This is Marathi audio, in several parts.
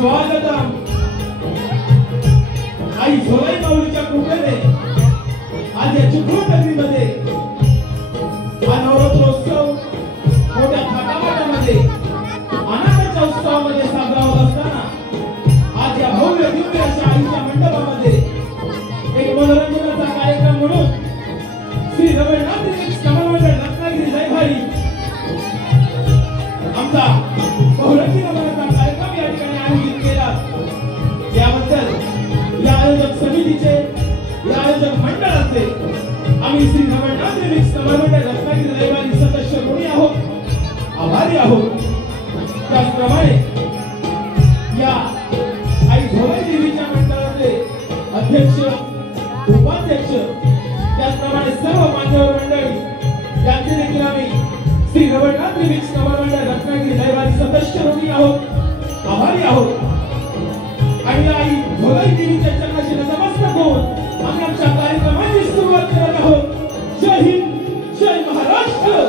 स्वागतम आई झोलाई माऊलीच्या कृपेने आज या चिपळूण नगरीमध्ये हा नवरात्रोत्सव मोठ्या थाटामाटामध्ये आनंदाच्या उत्सवामध्ये साजरा होत असताना आज या भव्य दिव्य अशा आईच्या मंडपामध्ये एक मनोरंजनाचा कार्यक्रम म्हणून श्री रवळनाथ रिमिक्स कमल मंडळ रत्नागिरी जयभारी आमचा बहुरंगी नमनाचा कार्यक्रम या ठिकाणी आयोजित केला। याबद्दल या आयोजक समितीचे या आयोजक मंडळाचे आम्ही श्री रवळनाथ रिमिक्स कमल मंडळ रत्नागिरी जयभारी सदस्य ऋणी आहोत, आभारी आहोत। त्याचप्रमाणे या आई झोलाई देवीच्या मंडळाचे अध्यक्ष, उपाध्यक्ष, त्याचप्रमाणे सर्व मान्यवर मंडळी यांचे देखील आम्ही श्री रवळनाथ रिमिक्स कमल मंडळ रत्नागिरी जयभारी सदस्य ऋणी आहोत, आभारी आहोत। आणि आई झोलाई देवीच्या चरणाशी नतमस्तक होऊन आम्ही आमच्या कार्यक्रमाची सुरुवात करत आहोत। जय हिंद, जय महाराष्ट्र।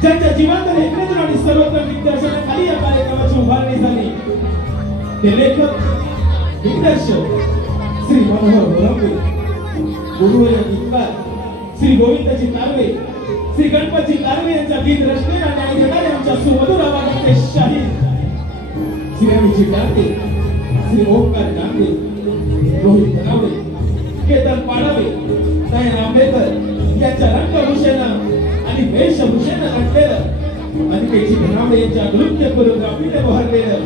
ज्यांच्या जीवनात लेखनातून आणि सर्वत्र दिग्दर्शनाखाली या कार्यक्रमाची उभारणी झाली ते लेखक दिग्दर्शक श्री मनोहर बोरंबे, गुरुवर्य गीतकार श्री गोविंदजी तारवे, श्री गणपतजी तारवे यांच्या गीत रचनेला न्याय देणारे आमच्या सुमधुर आवाजाचे शाहीर श्री अभिजी डांगे, श्री ओंकार डांगे, रोहित धनावडे, केतन पाडावे, नयन आंबेकर यांच्या रंगभूषेने आणि वेशभूषेने नटलेलं अनिकेतजी धनावडे यांच्या नृत्य कोरिओग्राफीने बहरलेलं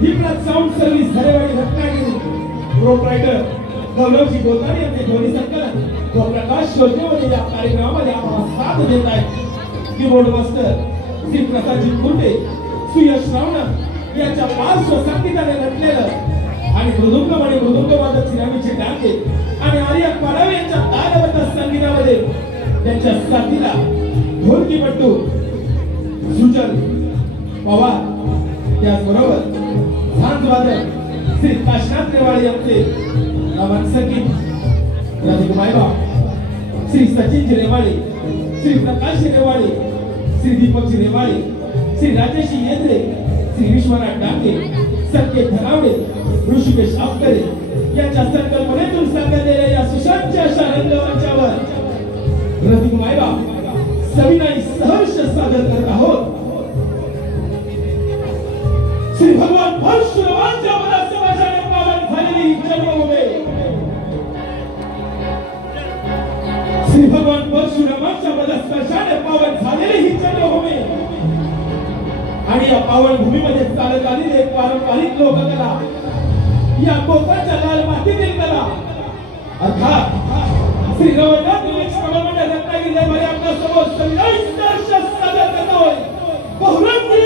Himnath sound service धरेवाडी Ratnagiri proprietor गौरवजी गोतारी यांचे ध्वनी संकलन व प्रकाश योजनेमध्ये या कार्यक्रमामध्ये आम्हाला साथ देत आहेत कीबोर्ड मास्टर श्री प्रसादजी कुर्टे, सुयश रावण यांच्या पार्श्व संगीताने नटलेलं आणि मृदुंग आणि मृदुंग वादक श्री अभिजी डांगे आणि आर्या पाडावे यांच्या तालबद्ध संगीतामध्ये त्यांच्या साथीला ढोलकीपट्टू सुजल पवार, त्याचबरोबर झांजवादक श्री काशीनाथ रेवाळे यांचे नमन संगीत राधिका मायबा, श्री सचिन रेवाळे, श्री प्रकाश रेवाळे, श्री दीपक रेवाळे, श्री राजेश येद्रे, श्री विश्वनाथ डांगे, संकेत धनावडे, ऋषिकेश आपकरे यांच्या संकल्पनेतून साकारलेल्या या सुसज्ज अशा रंगमंचावर राधिका मायबा सविनय सहर्ष सादर करत आहोत श्री भगवान आणि या पावन भूमीमध्ये चालत आलेली एक पारंपरिक लोककला, या कोकणच्या लाल मातीतील कला अर्थात श्री रवनाथ निलेश कमलमंडळ रत्नागिरी मध्ये आपल्या समोर सविनय सादर करतोय बहुरंगी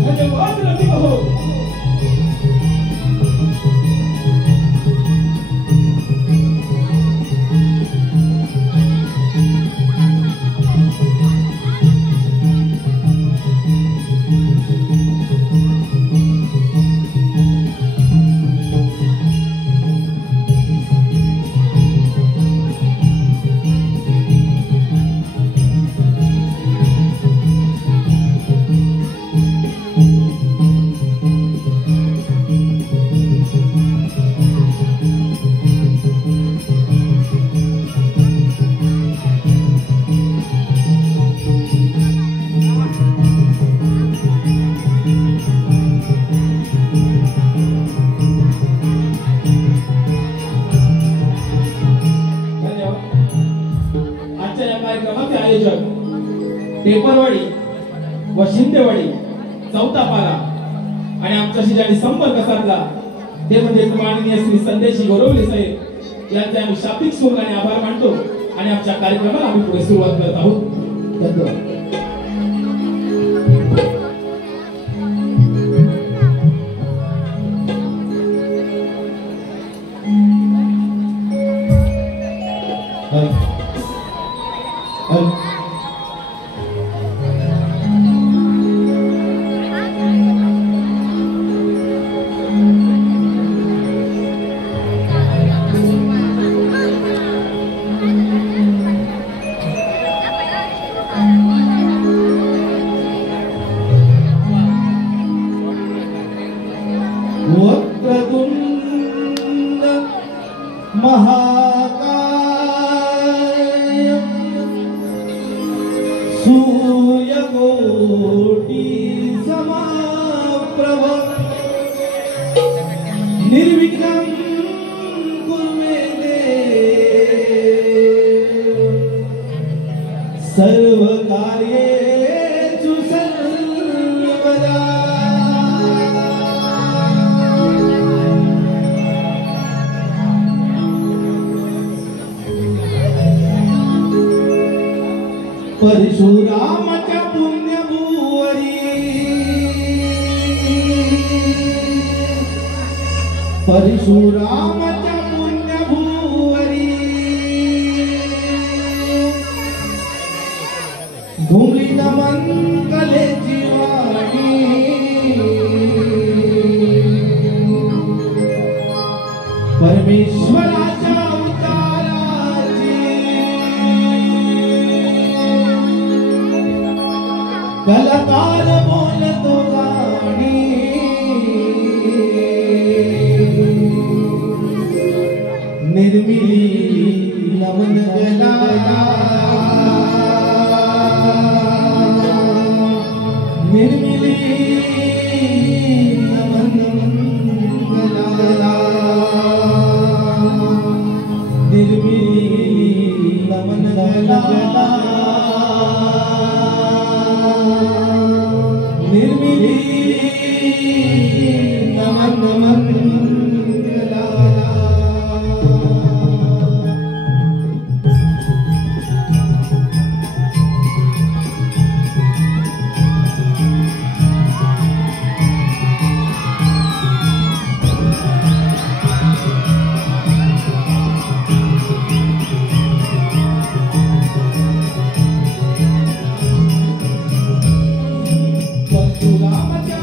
धन्यवाद रसिक हो. टेपरवाडी व शिंदेवाडी चौथा पारा आणि आमच्याशी ज्यांनी संपर्क साधला ते म्हणजे माननीय श्री संदेशी गोरवले साहेब यांचे आम्ही शाब्दिक सुराने आभार मानतो आणि आमच्या कार्यक्रमाला आम्ही पुढे सुरुवात करत आहोत. धन्यवाद. परशुरामाच्या पुण्यभूवरी परशुरामाच्या पुण्यभूवरी घुमली नमन कलेची वाणी परमेश्वराच्या कलाकार बोलतो गाणी निर्मिली नमन गलाला निर्मिली नमन गलाला निर्मिली नमन गलाला निर्मिली नमन नमन गलाला. परशुरामाच्या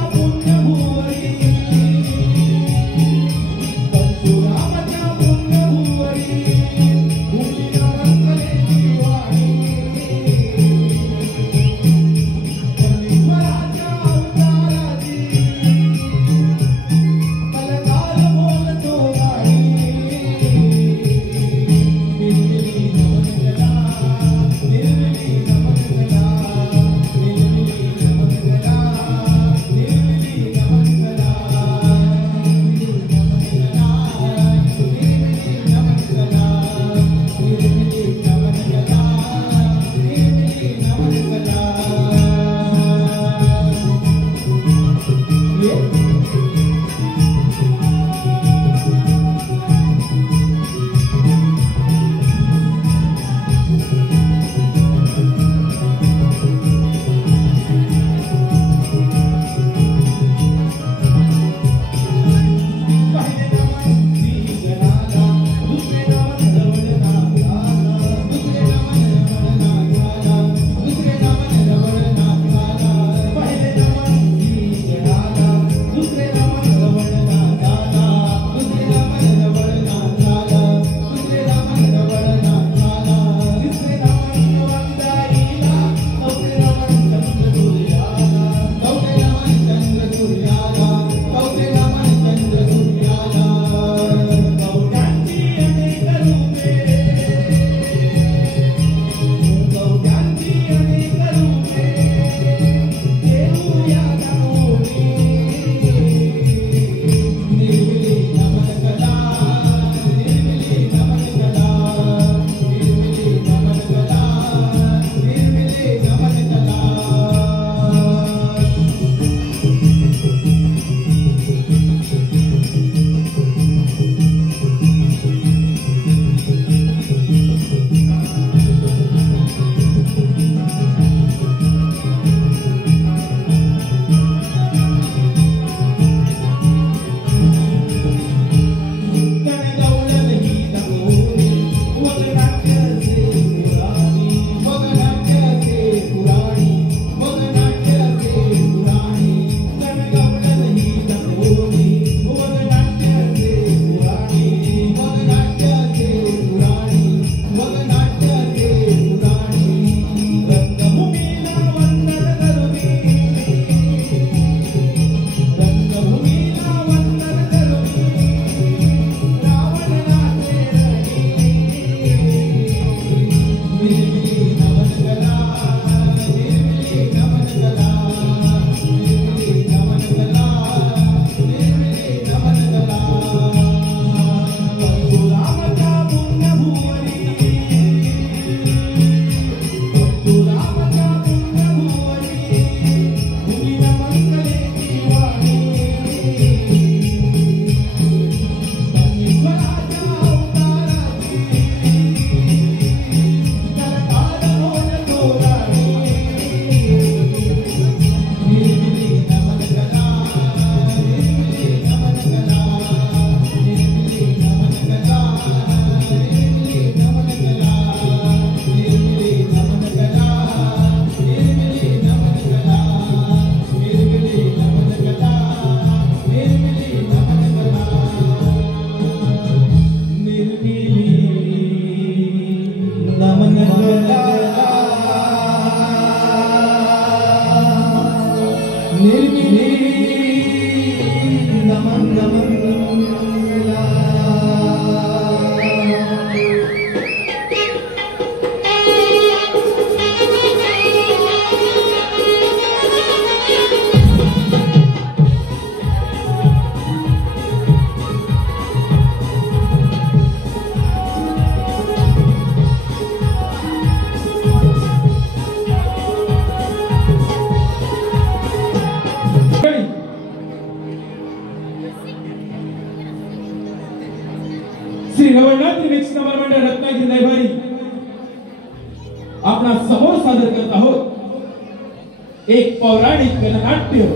आपणा समोर सादर करत आहोत एक पौराणिक गणनाट्य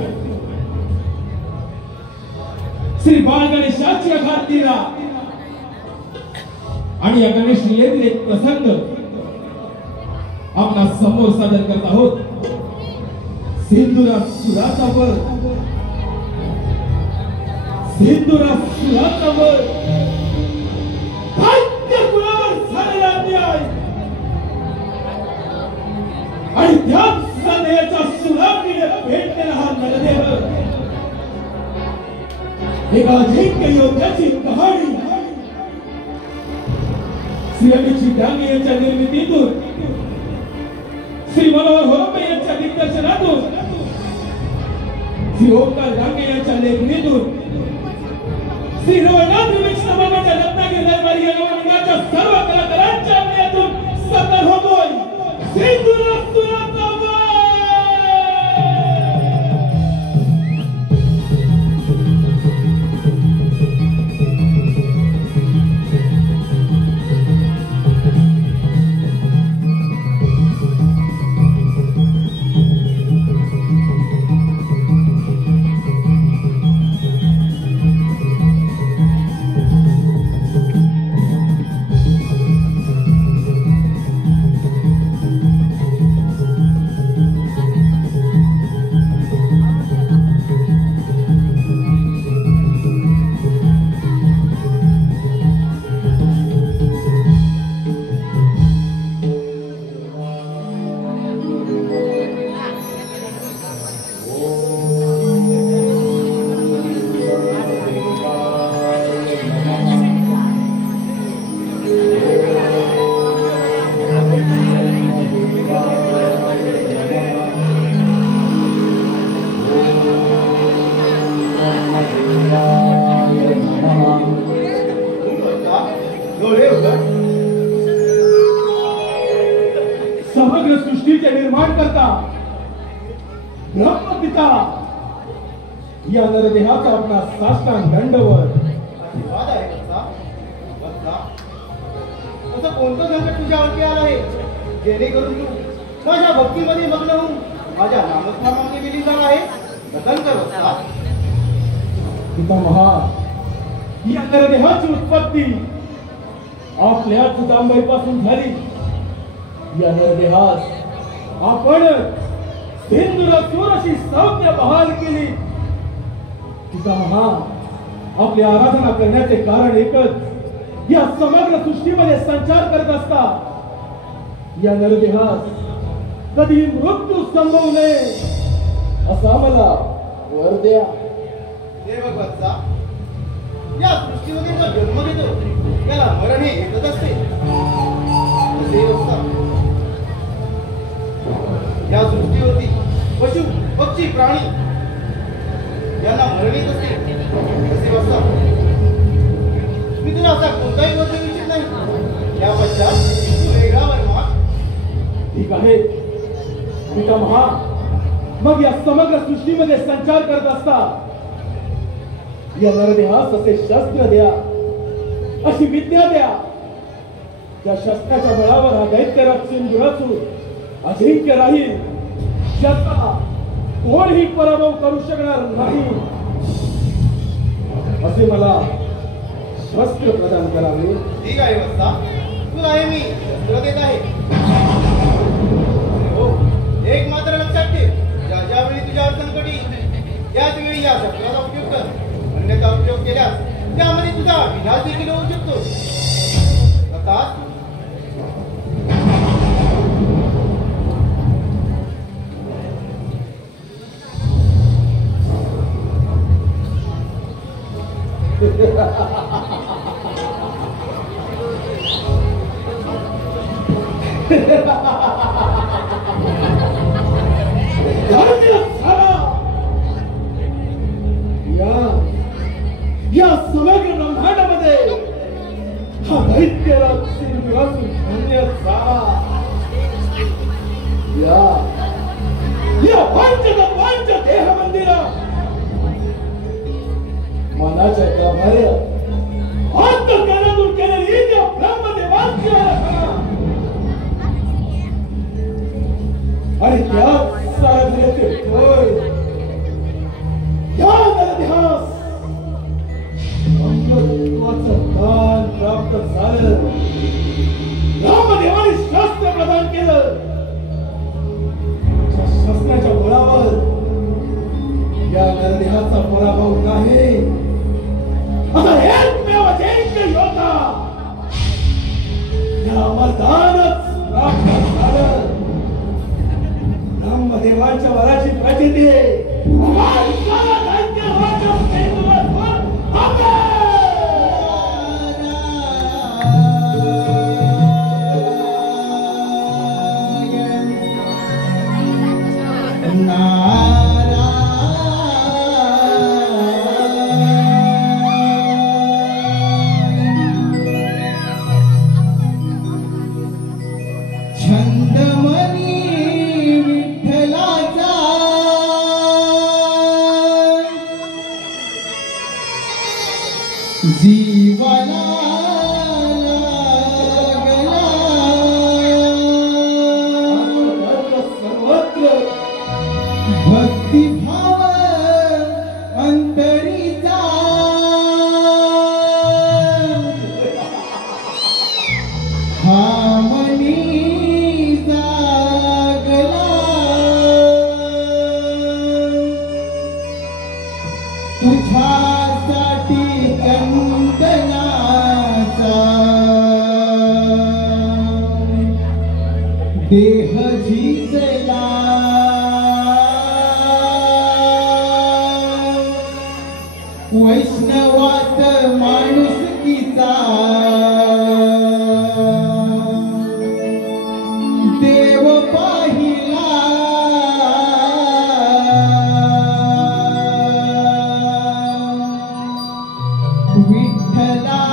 श्री बाळ गणेशाची आरतीला आणि या गणेश लीलेतील एक प्रसंग आपणा समोर सादर करत आहोत सिंधुरा सुराचा वर सिंधुरा सुराचा वर दैत्य कुलावर झालेला अन्याय आणि त्याच संदेहाच्या सुराखीने भेटलेला हा नरदेह एका अजिंक्य योद्ध्याची कहाणी श्री अभिजित डांगे यांच्या निर्मितीतून श्री मनोहर होरंबे यांच्या दिग्दर्शनातून श्री ओंकार डांगे यांच्या लेखणीतून श्री रवनाथ विवेचनाच्या रत्नागिरी दरबारी या नवनिर्माणाच्या सर्व कलाकारांच्या अभिनयातून सादर होतोय सिंधुरा सुराचा वर। समग्र सृष्टीचे निर्माण करता ब्रह्मपिता या नरदेहाचा आपला साष्टांग दंडवत धन्यवाद आहे वत्सा। असं कोणतं संकट तुझ्यावरती आलं आहे जेणेकरून तू माझ्या भक्तीमध्ये मग्न होऊन माझ्या नामस्मरणामध्ये विलीन झाला आहे? कथन कर वत्सा। पितामहा या नरदेहाची उत्पत्ती आपल्या तुतांबाईपासून झाली। या नरदेहास आपण सिंधुरासूर अशी संज्ञा बहाल केली। पितामहा आपली आराधना करण्याचे कारण एकच या समग्र सृष्टीमध्ये संचार करत असता या नरदेहास कधी मृत्यू संभवू नये असा मला वर द्या। हे बघ वत्सा, या सृष्टीमध्ये जो जन्म घेतो त्याला मरण हे येतच असते। असे वत्सा, या सृष्टीवरती पशु पक्षी प्राणी यांना मरण येत असते। असे वत्सा, मी तुला असा कोणताही गोष्ट विचार नाही। या पश्चात तू वेगळा वर्मा। ठीक आहे पितामहा, मग या समग्र सृष्टीमध्ये संचार करत असता या नरदेहास असे शस्त्र द्या, अशी विद्या द्या, त्या शस्त्राच्या बळावर हा दैत्यराज सिंधुरासूर अजिंक्य राहील, ज्याचा कोणीही पराभव करू शकणार नाही। असे मला शस्त्र प्रदान करावे। ठीक आहे वत्सा, तुला हे मी शस्त्र देत आहे। हो, एक मात्र लक्षात ठेव, ज्यावेळी तुझ्यावर संकट येईल त्याच वेळी या शस्त्राचा उपयोग कर। अन्यथा उपयोग केल्यास त्यामध्ये तुझा विनाश देखील होऊ शकतो। तथाच या समग्र ब्रह्मांडामध्ये हा दैत्यराज सिंधुरासूर धन्य झाला। या पंच देह मंदिरा मनाच्या गाभाऱ्या अंतःकरणातून केलेली त्या ब्रह्मदेवाची आराधना आणि त्यात सारा झाल्याचे होय या इतिहास अमृतत्वाचं दान प्राप्त झालं. रामदेवाने शास्त्र प्रदान केलं. त्या शास्त्राच्या बळावर या नरदेहाचा पराभव नाही. आता एकमेव जैन योद्धा या मर्दानच प्राप्त झालं. ब्रह्मदेवाच्या वराची प्रचिती जीवाला सर्वत्र भक्तिभाव अंतरीचा हा मनी जागला. तुझ्यासाठी देह झिजला. वैष्णवात माणुसकीचा देव पाहिला. विठ्ठला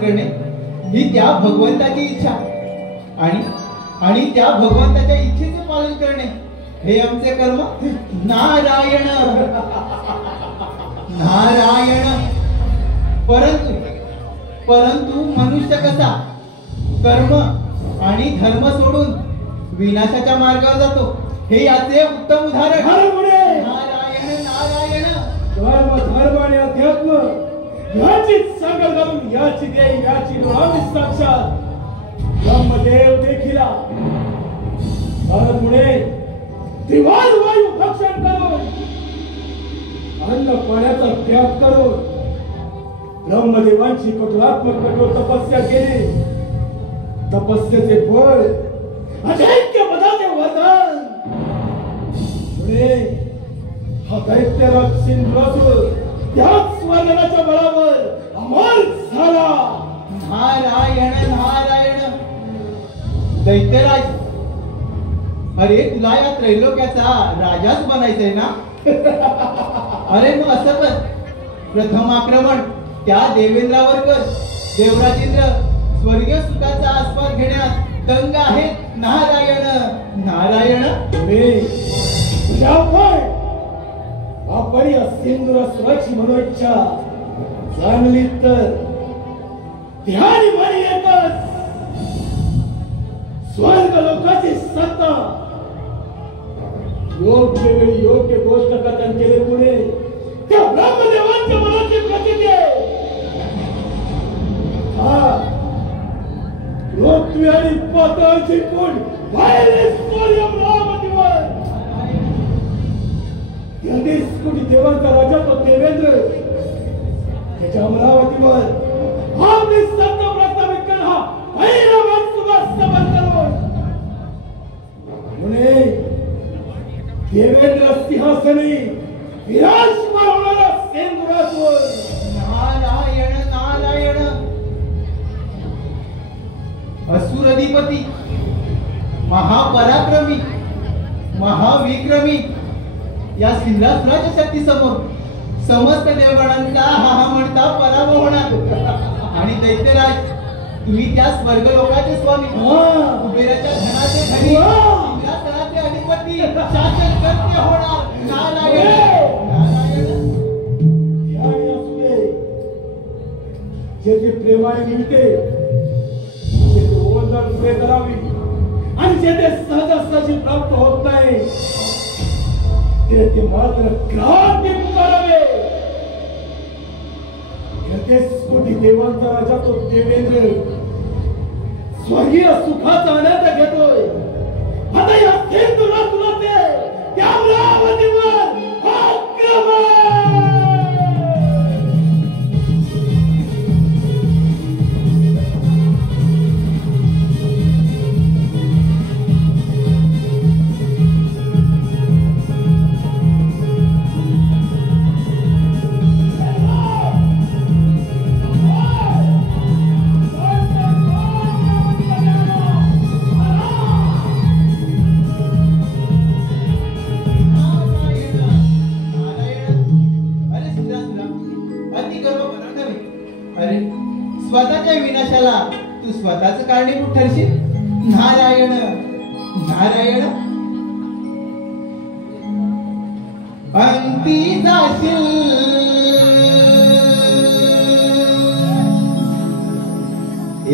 करणे ही त्या भगवंताची इच्छा आणि त्या भगवंताच्या इच्छेचे पालन करणे हे आमचे कर्म. नारायण नारायण. परंतु मनुष्य कसा कर्म आणि धर्म सोडून विनाशाच्या मार्गावर जातो हे याचे उत्तम उदाहरण. नारायण नारायण. धर्म आणि अध्यात्म याचीच सांगड घालून याची देई याची आम्ही साक्षात ब्रह्म ब्रह्मदेव देखील पुढे दिवाल वायू भक्षण करून अन्न पाण्याचा त्याग करून ब्रह्मदेवांची कठोर तपस्या केली. तपस्येचे फळ अदैत्य पदाचे वरदान. पुढे हा दैत्यराज सिंधुरासुर त्याच वर्णनाच्या बळावर अमर झाला. नारायण नारायण. दैत्यराज, अरे तुला या त्रैलोक्याचा राजाच बनायचंय ना? अरे मग असं कर, प्रथम आक्रमण त्या देवेंद्रावर कर. देवराजेंद्र स्वर्गीय सुखाचा आस्वाद घेण्यात दंग आहेत. नारायण नारायण. आपण या सिंधुरासुराची मनोइच्छा जाणली तर ध्यान मारी येतच स्वर्ग लोकाची सत्ता. योग्य वेळी योग्य गोष्ट कथन केले पुढे त्या ब्रह्मदेवांच्या मनाची प्रचिती आहे. पृथ्वी आणि पाताळची कोण बाहेर कोटी देवांचा राजा तो देवेंद्र त्याच्या अमरावतीवर आपली सत्ता प्रस्थापित कर. हा पहिला वंशवाद करून पुणे देवेंद्र सिंहासनी विराजमान होणारा सिंधुरासुर. नारायण नारायण. असुरधिपती, महापराक्रमी, महाविक्रमी या सिंधुरासुराच्या शक्ती समोर समस्त देवगणांचा हा म्हणता पराभव होणार. आणि दैत्यराज, तुम्ही त्या स्वर्ग लोकाचे स्वामी, कुबेराच्या धनाचे धनी, इंद्रासनाचे अधिपती, शासन करते होणार. नारायण नारायण. जेथे प्रेमाने मिळते जेथे ओंजळ पुढे करावी आणि जेथे सहजासहजी प्राप्त होत नाही तेथे मात्र क्रांती पुकारावे. कोटी देवांचा राजा तो देवेंद्र स्वर्गीय सुखाचा आनंद घेतोय. आता या सिंधुरासुराचे त्या अमरावतीवर आक्रमण. स्वतःच्या विनाशाला तू स्वतःच कारणीभूत ठरशील. नारायण नारायण. अंती जाशील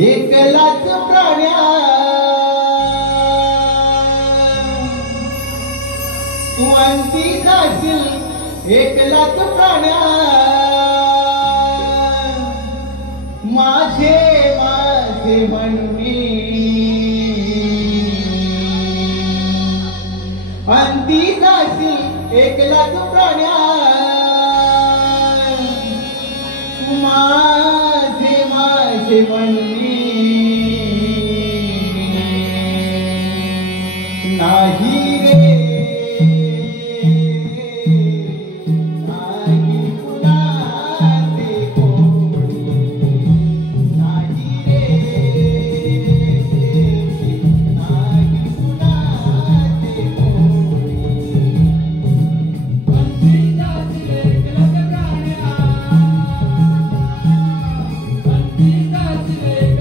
एकलाच प्राण्या, तू अंती जाशील एकलाच प्राण्या. माझे माझे म्हणणे अंती जाशील एकलाच प्राण्या. माझे माझे म्हणणे नाही रे. Thank you.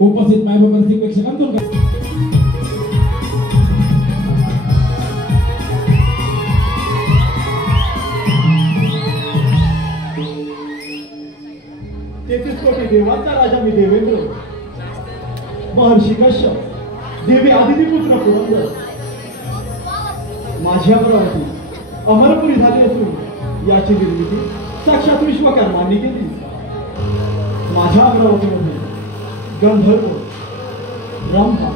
उपस्थित मायबापांची प्रेक्षकांतून देवाचा राजा मी देवेंद्र, महर्षी कश्यप, देवी आदितीपुत्र पुरंदर, माझ्या अमरावती अमरपुरी झाली असून याची निर्मिती साक्षात विश्वकर्मांनी केली. माझ्या अमरावतीमध्ये गंधर्व, ब्रह्मा,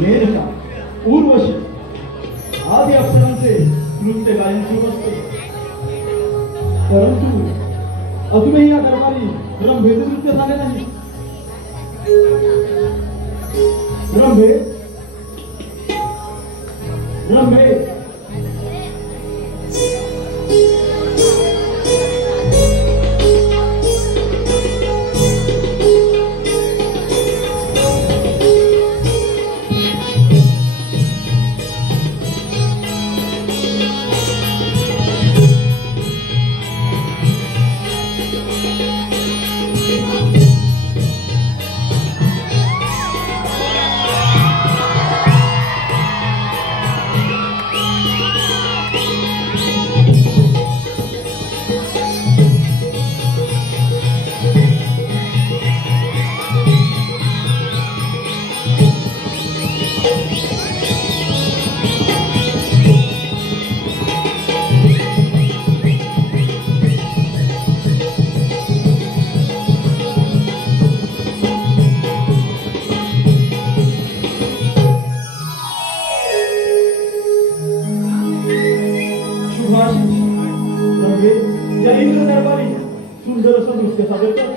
मेनका, उर्वशी आदी अप्सरांचे नृत्य गायन सुरू असते. परंतु अजूनही या दरबारी रंभेचे नृत्य झाले नाही. रंभे, रंभे, या इंद्र दरबारी सुंदर असं नृत्य सादर कर.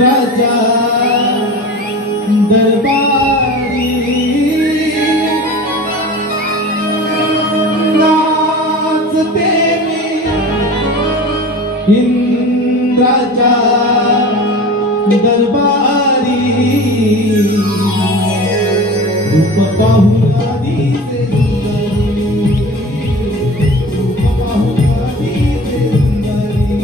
राजा दरबारी नाचते इंद्राच्या दरबारी रूप पाहून आधीचे सुंदरी, रूप पाहून आधीचे सुंदरी.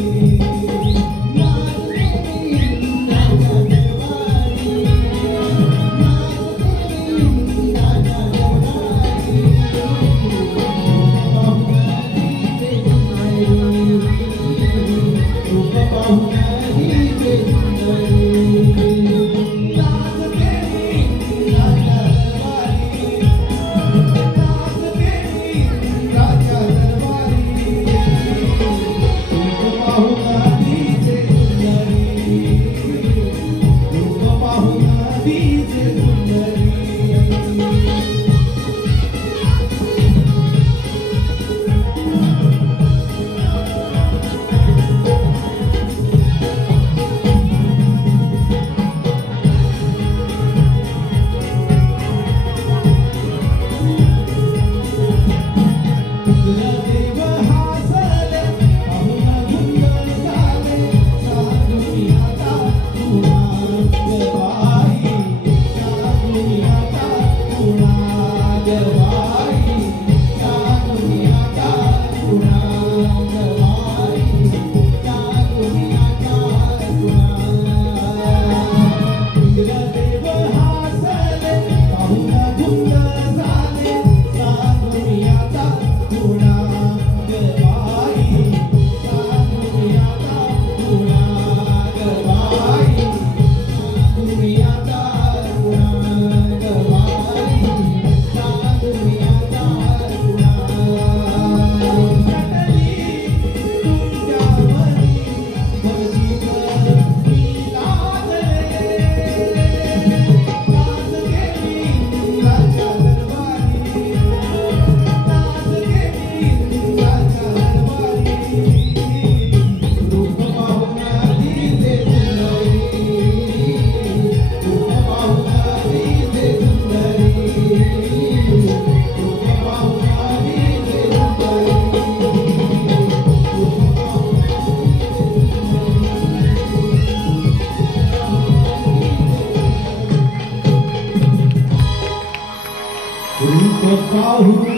रूप पाहून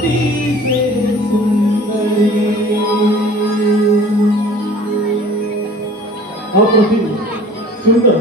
दिसे सुंदरी अप्रतिम सुंदर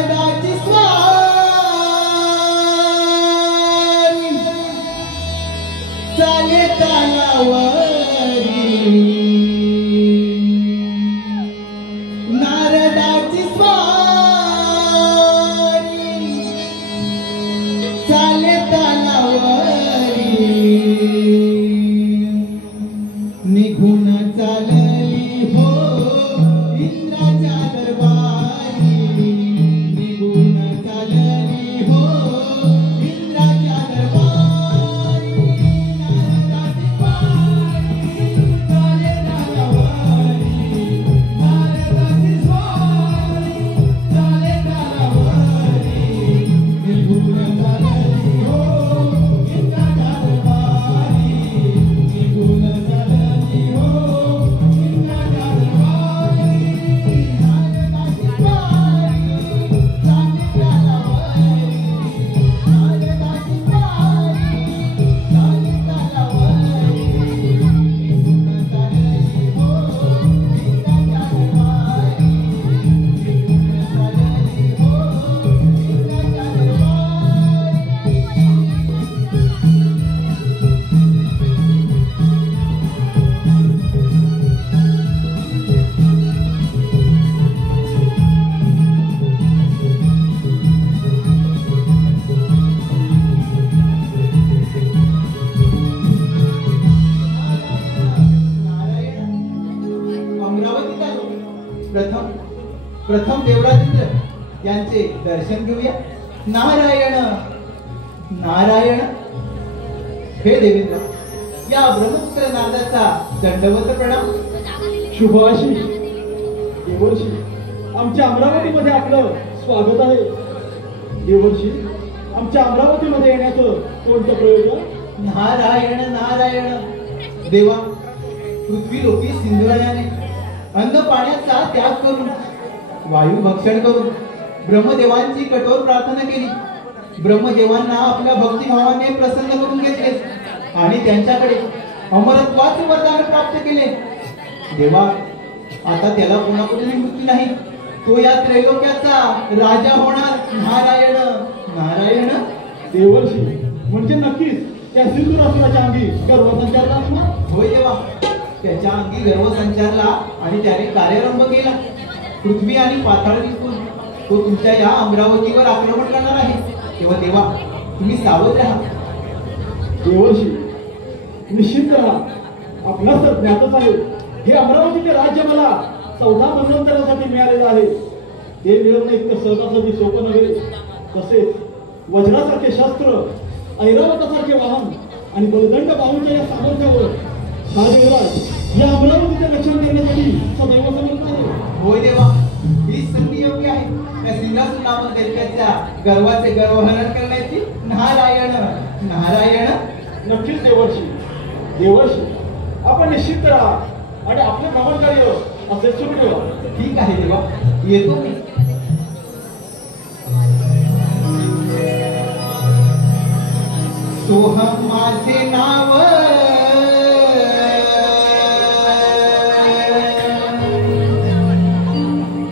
नारदाची स्वारी चाले तालावरी नारदाची स्वारी चाले तालावरी निघून चालली हो इंद्राच्या दरबारी निघून चालली हो इंद्राच्या दरबारी नारदाची स्वारी चाले तालावरी नारदाची स्वारी चाले तालावरी निघून चालली हो इंद्राच्या दरबारी निघून चालली हो इंद्राच्या दरबारी नारदाची स्वारी चाले तालावरी नारदाची स्वारी चाले तालावरी निघून चालली हो इंद्राच्या दरबारी निघून चालली हो इंद्राच्या अमरावतीत आलो. प्रथम देवराजेंद्र यांचे दर्शन घेऊया. नारायण नारायण. हे देवेंद्र, या ब्रह्मपुत्र नादाचा दंडवत प्रणाम. शुभ आशिष देवर्षी, आमच्या अमरावतीमध्ये आपलं स्वागत आहे. देवर्षी, आमच्या अमरावतीमध्ये येण्याचं कोणतं प्रयोजन? नारायण नारायण. देवा, पृथ्वी लोकी सिंधुरायाने अन्न पाण्याचा त्याग करून वायू भक्षण करून ब्रह्मदेवांची कठोर प्रार्थना केली. ब्रह्मदेवांना आपल्या भक्तिभावाने प्रसन्न करून घेतले आणि त्यांच्याकडे अमरत्वाचे वरदान प्राप्त केले. देवा, आता त्याला कोणाकडूनही मृत्यू नाही. तो या त्रैलोक्याचा राजा होणार. नारायण नारायण. देवर्षी, म्हणजे नक्कीच त्या सिंधुरासुराच्या अंगी गर्भसंचारला असणार. होय देवा, त्याच्या अंगी गर्व संचारला आणि त्याने कार्यारंभ केला. पृथ्वी आणि पाताळ विकून तो तुमच्या या अमरावतीवर आक्रमण करणार आहे. तेव्हा देवा, तुम्ही सावध राहा. देवर्षी, निश्चित राहा. आपणास तर ज्ञातच आहे, हे अमरावतीचे राज्य मला 14 मनवंतरासाठी मिळालेलं आहे. ते मिळवणे इतकं सहजासहजी सोपं नव्हे. तसेच वज्रासारखे शस्त्र, ऐरावतासारखे वाहन आणि बलदंड बाहूंच्या या सामर्थ्यावर हा देवराज या अमरावतीचे रक्षण करण्यासाठी सदैव समर्थ आहे. होय देवा, ही संधी योग्य आहे त्या सिंहासनावर दैत्याच्या गर्वाचे गर्वहरण करण्याची. नारायण नारायण. नक्कीच देवर्षी. देवर्षी, आपण निश्चित राहा आणि आपले भ्रमण कार्य असे सुरू ठेवा. ठीक आहे देवा, येतो मी. सोहम माझे नाव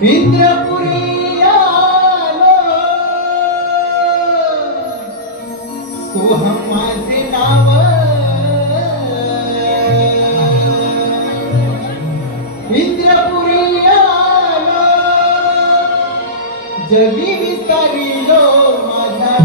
इंद्रपुरी आलो. सोहम माझे नाव इंद्रपुरी आलो. जगी विस्तारिलो माझा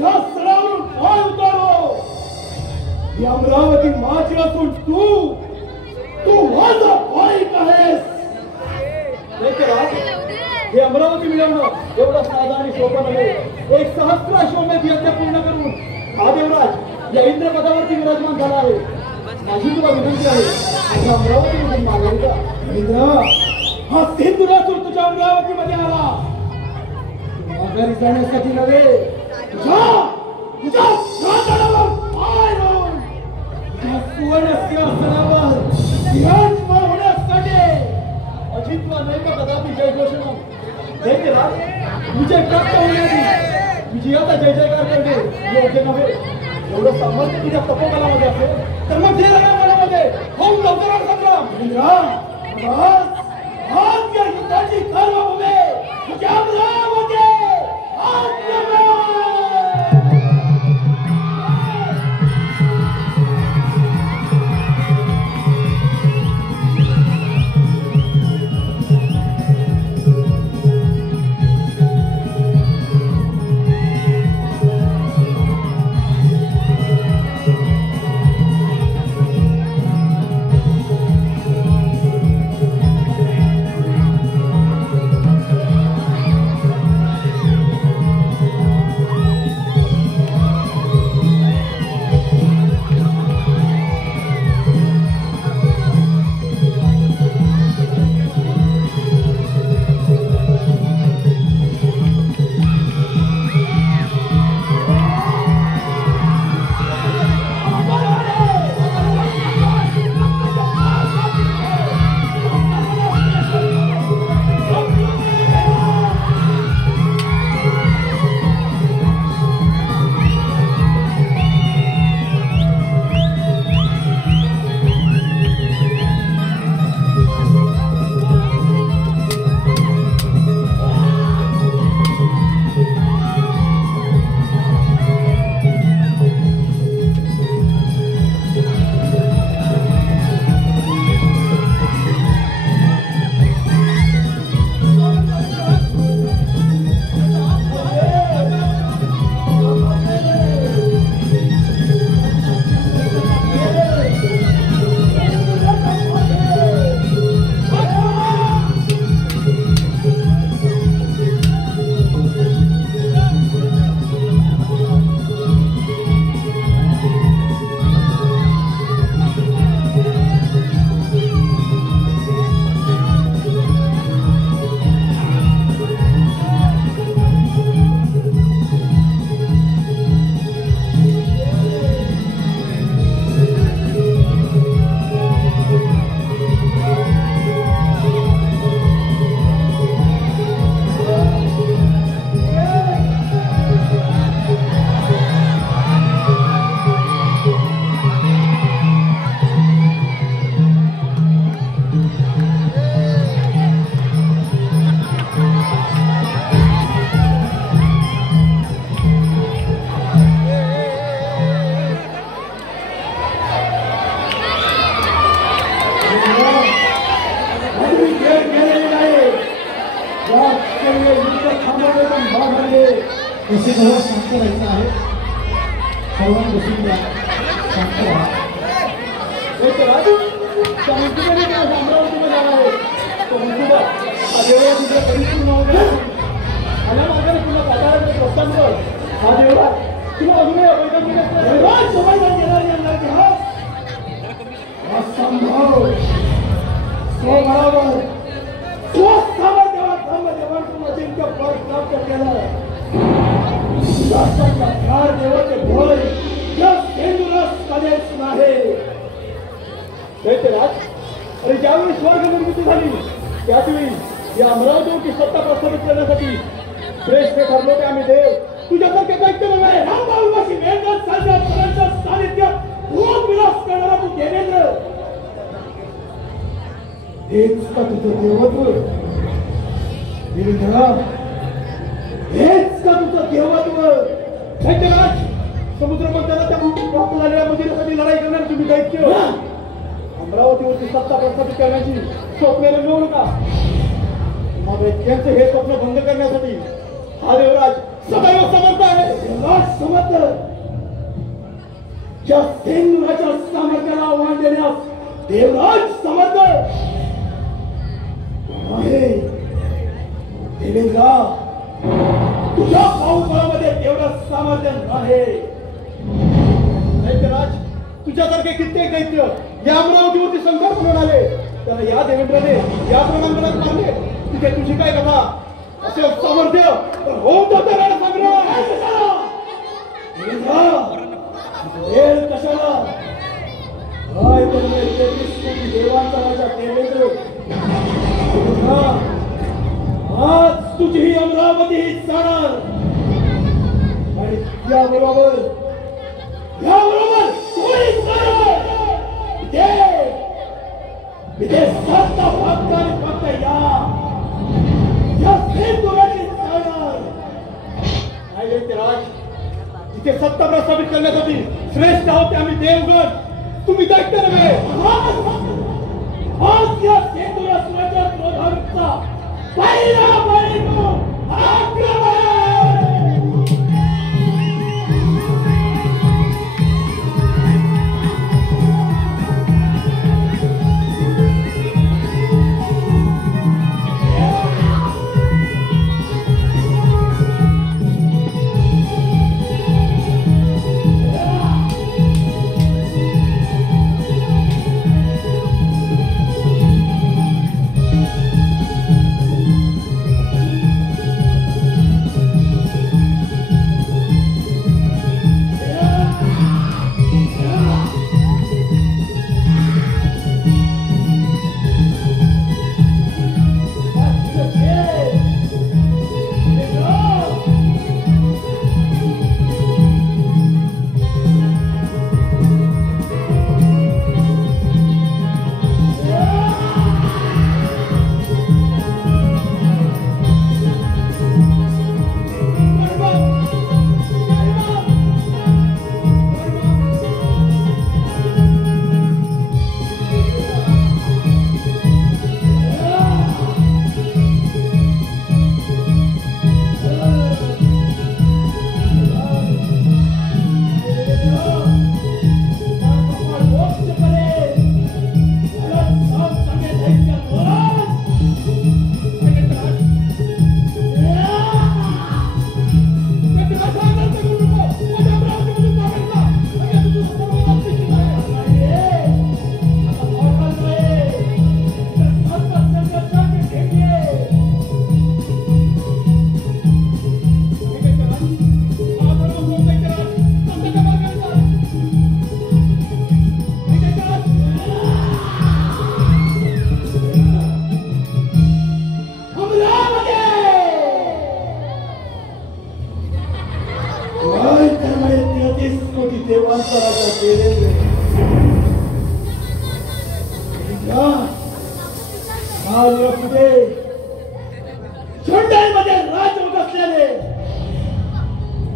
या सणावरून पाय उतारो. ही अमरावती माझी असून तू माझा पाईक आहेस. हे अमरावती मिळवणं एवढं साधा आणि सोपं नव्हे. एक सहस्राश्वमेध यज्ञ पूर्ण करून हा देवराज या इंद्रपदावरती विराजमान झाला आहे. माझी तुला विनंती आहे, माझ्या अमरावतीमधून मागावी का? इंद्र, हा सिंधुरासूर तुझ्या अमरावतीमध्ये आला माघारी जाण्यासाठी नव्हे, तुझ्या प्राणावर पाय रोवून तुझ्या सुवर्ण सिंहासनावर विराजमान होण्यासाठी. अजितला नाही का कदापि जय घोषणा दैत्यराज, विजय प्राप्त होण्याची विजयाचा जय जयकार करणे योग्य नव्हे. एवढं सामर्थ्य तुझ्या तपोबलामध्ये असेल तर मग हे रणगाडामध्ये होऊन लवकर संग्राम. आज या युद्धाची कर्मभूमी तुझ्या अमरावती. कसे सर्व शांत राहायचं आहे. सर्वांनी बसून घ्या, शांत राहा. अमरावतीमध्ये आला आहे तो मुकुबा हा देवळा तुझ्या परिपूर्ण वगैरे आणि मागे तुला साधारण प्रसंग हा देवळा तुला अजूनही अवैध समाजात येणार असंभव स्वबळावर स्वस्थावर देवा धर्मदेवान तुला अजिंक्य पद प्राप्त केलं. ठार देवाचे भय या सिंधुरास कधीच नाही. दैत्यराज, आणि ज्यावेळी स्वर्ग निर्मिती झाली त्याचवेळी या अमरावतीवरची सत्ता प्रस्थापित करण्यासाठी श्रेष्ठ ठरलो ते आम्ही देव तुझ्यासारखे दैत्य नव्हे. रामबाळूपाशी वेदनाथ साध्या सानिध्यात भूत विलास करणारा तू देवेंद्र, हेच का तुझं देवत्व? हेच का तुझं देवत्व? दैत्यराज, समुद्र मंथनाच्या प्राप्त झालेल्या मंदिरासाठी लढाई करणार तुम्ही दैत्य अमरावतीवरती सत्ता प्रस्थापित करण्याची स्वप्न रंगवू नका. मग त्यांचं हे स्वप्न भंग करण्यासाठी हा देवराज सदैव समर्थ आहे. समर्थ ज्या सिंहाच्या सामर्थ्याला आव्हान देण्यास देवराज समर्थ आहे. देवेंद्रा, तुझ्या पाऊलमध्ये तेवढं सामर्थ्य आहे. दैत्यराज, तुझ्यासारखे कित्येक दैत्य या अमरावतीवरती संकट म्हणून आले, त्याला या देवेंद्राने या प्रमाणात मारले. तिथे तुझी काय कथा? असे सामर्थ्य तर होऊन जातं रणसंग्राम. वेळ कशाला? काय करणे 23 कोटी देवांचा राजा देवेंद्र. आज तुझी ही अमरावती जाणार आणि त्याबरोबर इथे सत्ता फक्त आणि फक्त या सिंधुराची जाणार. राज, तिथे सत्ता प्रस्थापित करण्यासाठी श्रेष्ठ आहोत आम्ही देवगण, तुम्ही दैत्य नव्हे. आज या सिंधुराच्या क्रोधाचा पहिला बळी आक्रमण.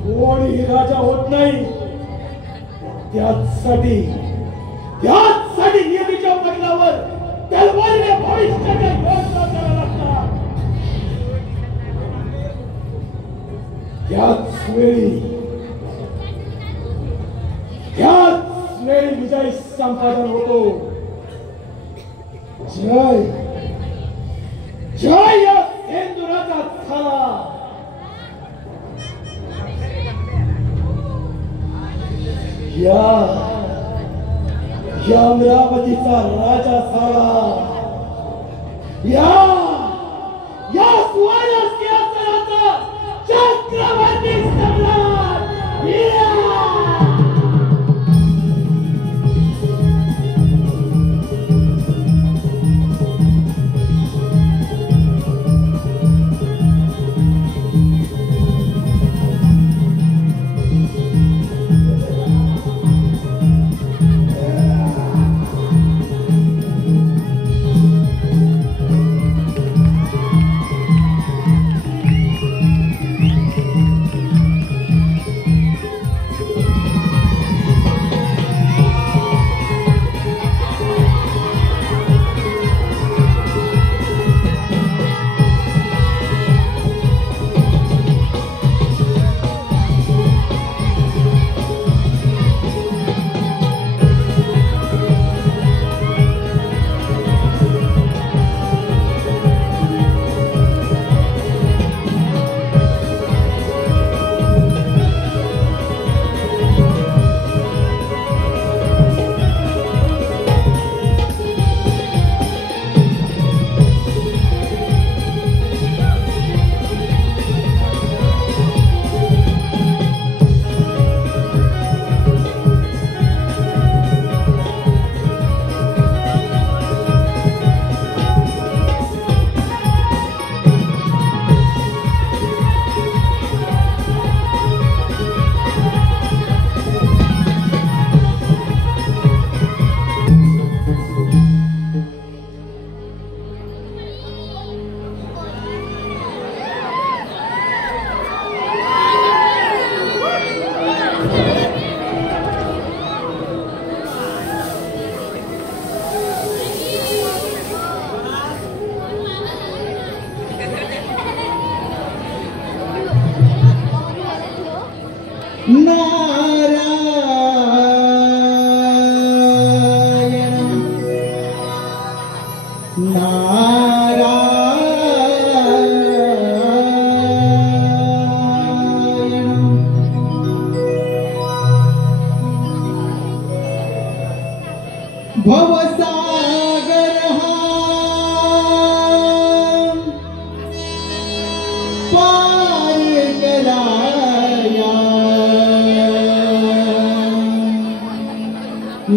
कोणीही राजा होत नाही. त्यासाठी नेहमीच्या पडल्यावर तलवारीने भविष्याच्या योजना करायला लागतात. त्याच वेळी विजय संपादन होतो. जय जय या सिंधुराचा झाला. या अमरावतीचा राजा झाला. या सुवर्ण सिंहासनाचा चक्रवर्ती सम्राट. भवसागर हा पार कराया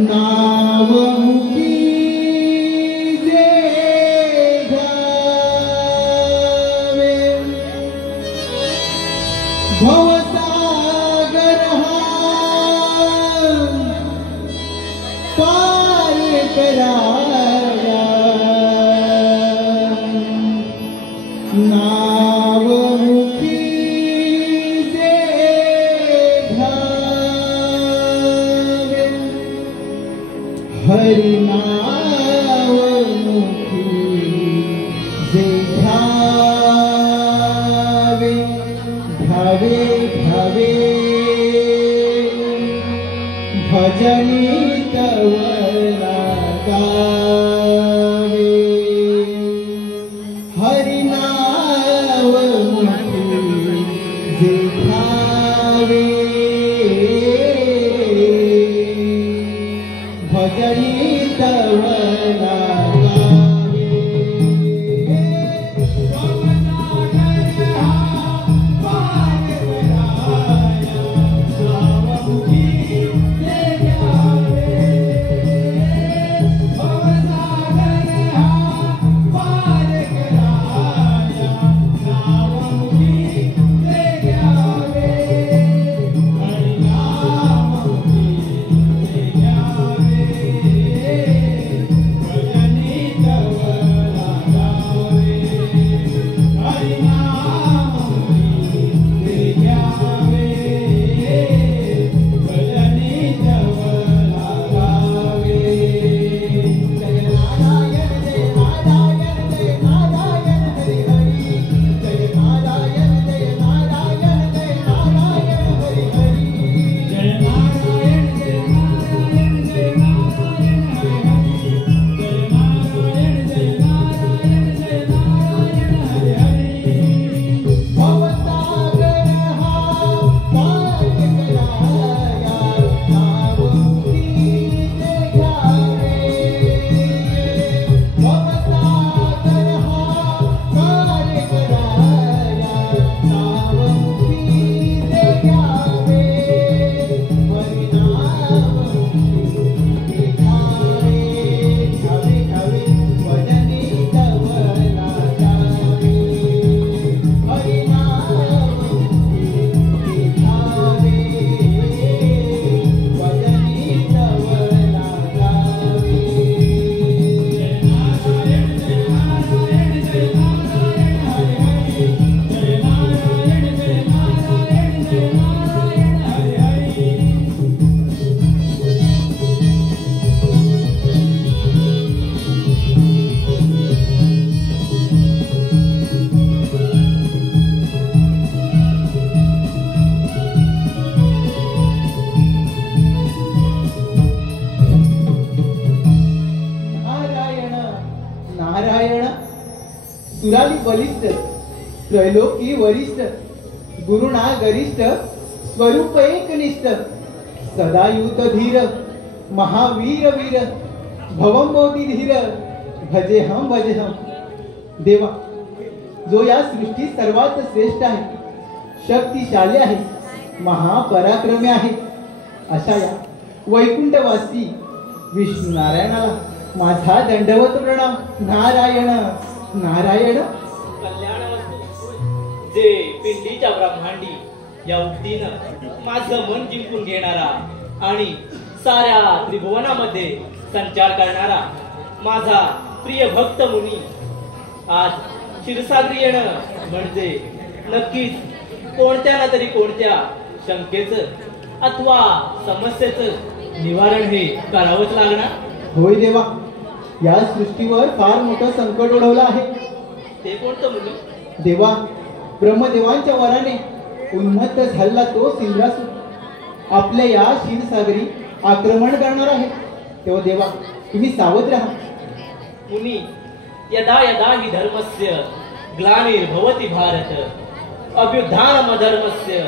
नाव मुखी जे घ्यावे भवसागर हा पार कराया नाव मुखी जे घ्यावे हरि नाव मुखी जे घ्यावे घ्यावे घ्यावे भजनी तवला गावे हरि नाव मुखी जे घ्यावे भजनी तवला सुराली बलिष्ठ त्रैलोकी वरिष्ठ गुरुना गरिष्ठ स्वरूप एकनिष्ठ सदायुत धीर महावीर वीर भवंबोधी धीर भजे हम देवा जो या सृष्टीत सर्वात श्रेष्ठ आहे शक्तिशाली आहे महापराक्रमी आहे अशा या वैकुंठवासी विष्णू नारायणाला माझा दंडवत प्रणाम नारायण नारायण कल्याणवस्तू जे पिंडीच्या ब्रह्मांडी या उक्तीनं माझं मन जिंकून घेणारा आणि साऱ्या त्रिभुवनामध्ये संचार करणारा माझा प्रिय भक्त मुनी आज क्षीरसागरी येणं म्हणजे नक्कीच कोणत्या ना तरी कोणत्या शंकेचं अथवा समस्येचं निवारण हे करावंच लागणार. होय देवा, या सृष्टीवर फार मोठं संकट ओढवलं आहे. ते कोणतं मुनी? देवा, ब्रह्मदेवांच्या वराने उन्मत्त झाला तो इंद्रासूर आपल्या या क्षीरसागरी आक्रमण करणार आहे, तेव्हा देवा तुम्ही सावध राहा. मुनी, यदा यदा हि धर्मस्य ग्लानिर्भवति भारत अभ्युत्थानमधर्मस्य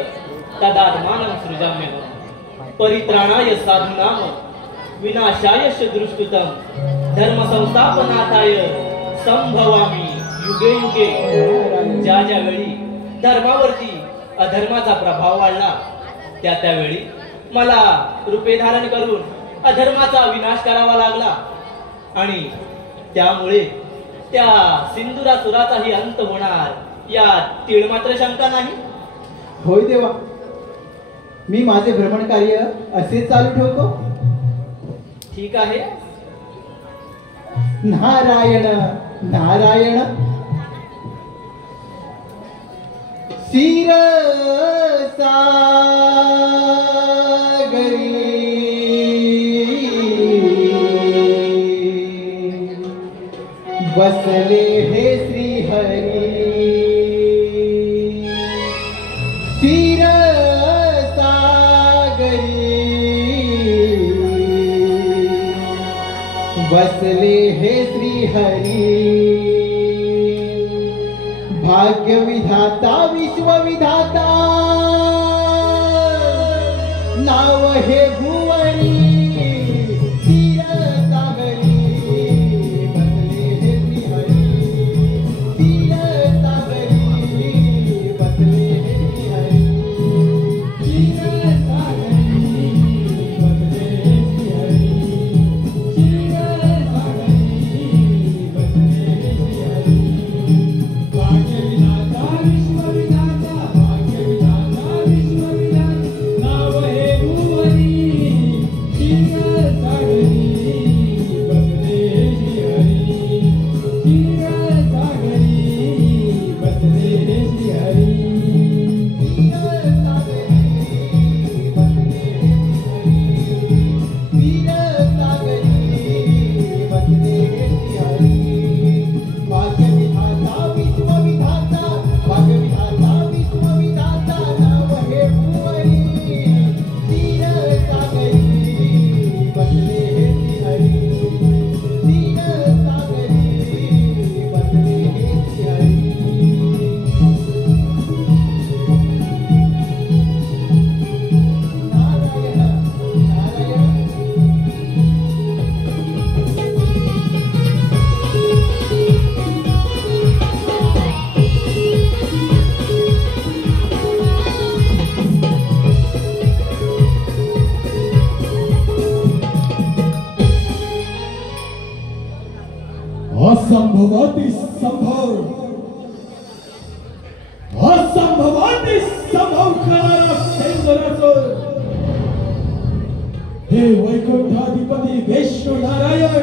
तदात्मानं सृजाम्यहम्. परित्राणाय साधूनां विनाशाय च दुष्कृतं धर्म संस्थापनार्थाय संभवामि युगे युगे. ज्या ज्या वेळी धर्मावरती अधर्माचा प्रभाव वाढला त्या त्यावेळी मला रूपे धारण करून अधर्माचा विनाश करावा लागला आणि त्यामुळे त्या सिंधुरासुराचाही अंत होणार यात तीळ मात्र शंका नाही. होय देवा, मी माझे भ्रमण कार्य असे चालू ठेवतो. ठीक आहे. नारायण नारायण क्षीरसागरी बसले हे श्रीहरी. क्षीरसागरी बसले हे श्रीहरी. भाग्यविधाता विश्वविधाता नाव हे भुवनी. क्षीरसागरी बसले हे श्रीहरी. क्षीरसागरी बसले हे श्रीहरी. क्षीरसागरी बसले हे श्रीहरी. असंभवाति संभव, असंभवाति संभव करणारा शंकराचं हे वैकुंठाधिपती विष्णू नारायण.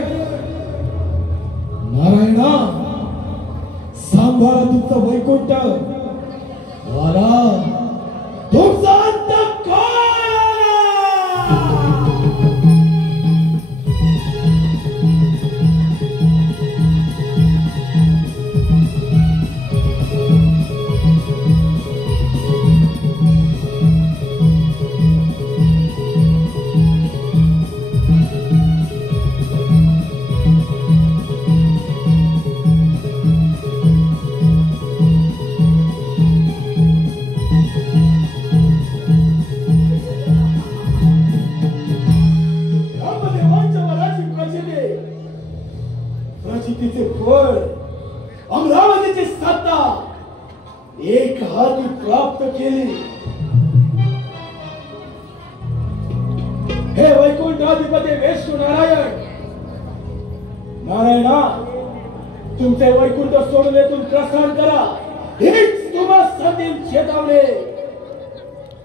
नारायणा, सांभाळा तुमचं वैकुंठ. आला तुमचा अंत प्रचितीचे फळ अमरावतीची सत्ता एक हाती प्राप्त केली. हे वैकुंठाधिपती विष्णू नारायण. नारायणा, तुमचे वैकुंठ सोडून येथून प्रस्थान करा. हीच तुम्हा संधी चेतावणे.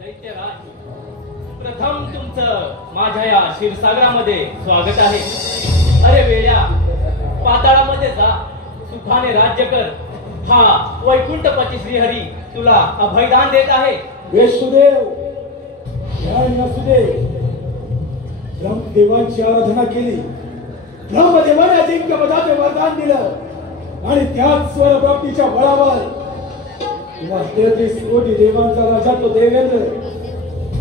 दैत्यराज, प्रथम तुमचं माझ्या या क्षीरसागरामध्ये स्वागत आहे. अरे वेड्या, पाताळामध्ये जा, सुखाने राज्य कर. हा वैकुंठपती श्रीहरी तुला अभयदान देत आहे. विष्णुदेव, नसुदेव, ब्रह्मदेवांची आराधना केली. ब्रह्मदेवाने अजिंक्य पदाचे वरदान दिलं आणि त्याच स्वर प्राप्तीच्या बळावर 33 कोटी देवांचा राजा तो देवेंद्र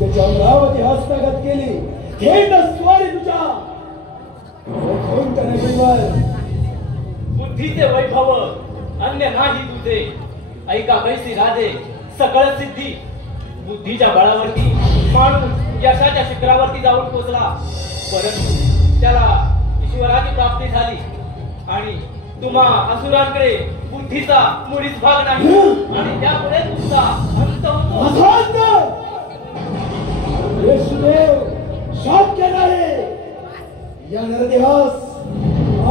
त्याच्या अमरावती हस्तगत केली थेट स्वारी तुझ्या बुद्धीचे वैभव अन्य नाही तुझे. ऐका कैसी राजे सकळ सिद्धी. बुद्धीच्या बळावरती माणूस यशाच्या शिखरावरती जाऊन पोचला, परंतु त्याला ईश्वराची प्राप्ती झाली आणि तुम्हा असुरांकडे बुद्धीचा मुळीच भाग नाही आणि त्यामुळे तुमचा अंत होतो. शक्य नाही. या नरदेहास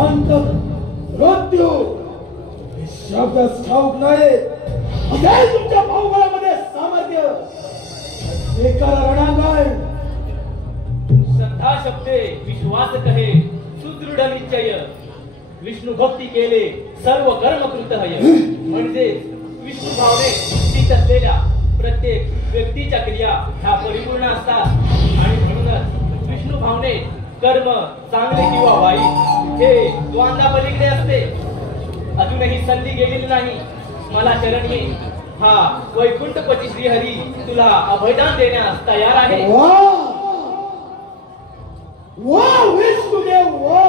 अंत मृत्यू हे शब्दच ठाऊक नाही. असेल तुमच्या भाऊबळामध्ये सामर्थ्य एका रणांगण. श्रद्धा शब्दे विश्वास कहे सुदृढ निश्चय. विष्णू भक्ती केले सर्व कर्म कृत हय. म्हणजे विष्णू भावने स्थित असलेल्या प्रत्येक व्यक्तीच्या क्रिया ह्या परिपूर्ण असतात आणि म्हणूनच विष्णू भावने कर्म चांगले किंवा वाईट हे द्वंद्वापलीकडे असते. अजूनही संधी गेलेली नाही. मला शरण घे. हा वैकुंठपती श्रीहरी तुला अभयदान देण्यास तयार आहे. वा विष्णुदेव वा.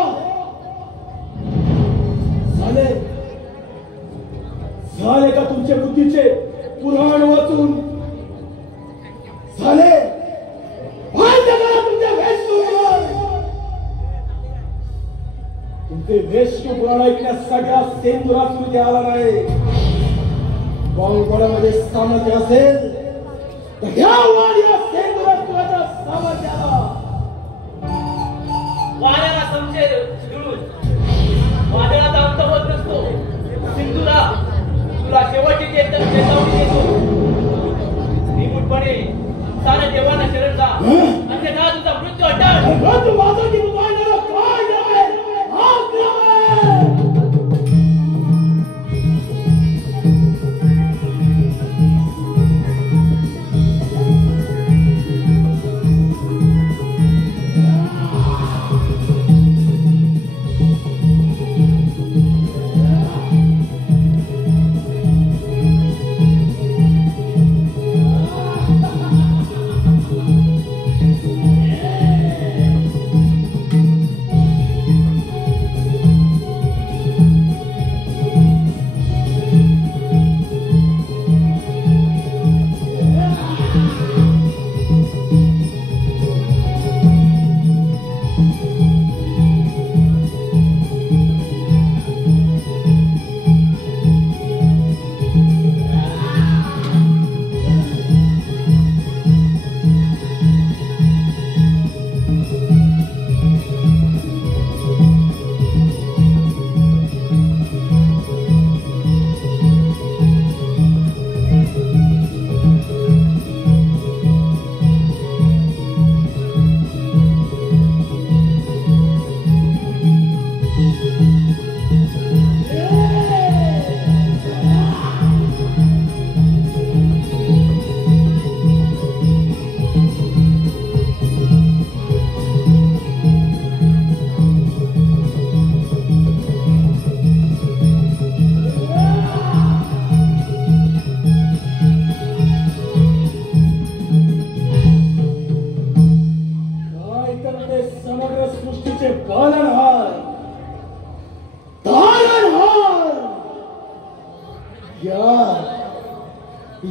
झाले का तुमचे बुद्धीचे पुराण वाचून? झाले तुमच्या तुमचे वैष्णव पुराण ऐकण्यासाठी आज सेंदुरातून आला नाही. बाहुबळामध्ये सामर्थ्य असेल तर घ्या वाड्या सेंदुरातूच्या सामर्थ्याला. वाऱ्याला समजेल चिडून वादळाचा अंत होत नसतो. सिंधूला तुला शेवटची चेतावणी देतो. निमूटपणे साऱ्या देवांना शरण जा, अन्यथा तुझा मृत्यू अटळ. माझा की तुम्हाला काय आहे?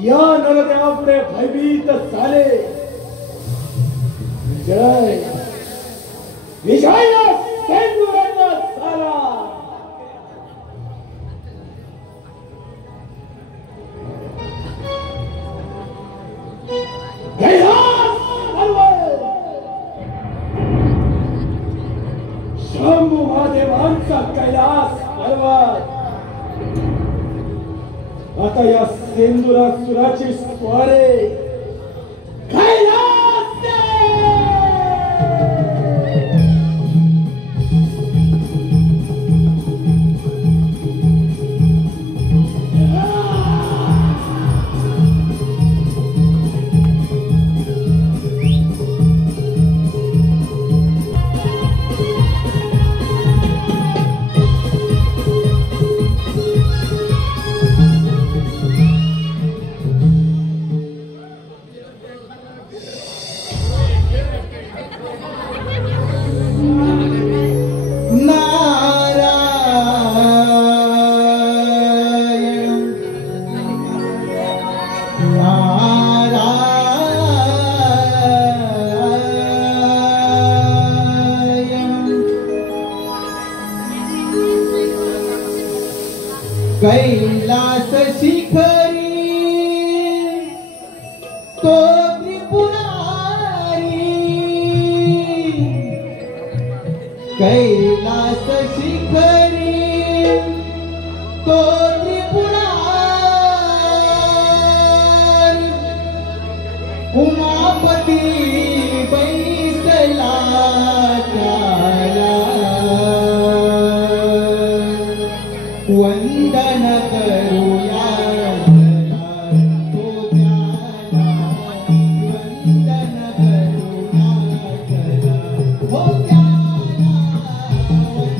या नरदेवापुढे भयभीत झाले. विजय विजय सेंदुराचा झाला. शंभू महादेवांचा कैलास पर्वत आता या सेंदुरासुराची स्वारे कैलास शिखरी तो त्रिपुरारी कैलास शिखरी तो त्रिपुरारी उमापती बैसला त्याला वंदन करूया तो त्याला वंदन करूया हो त्याला वंदन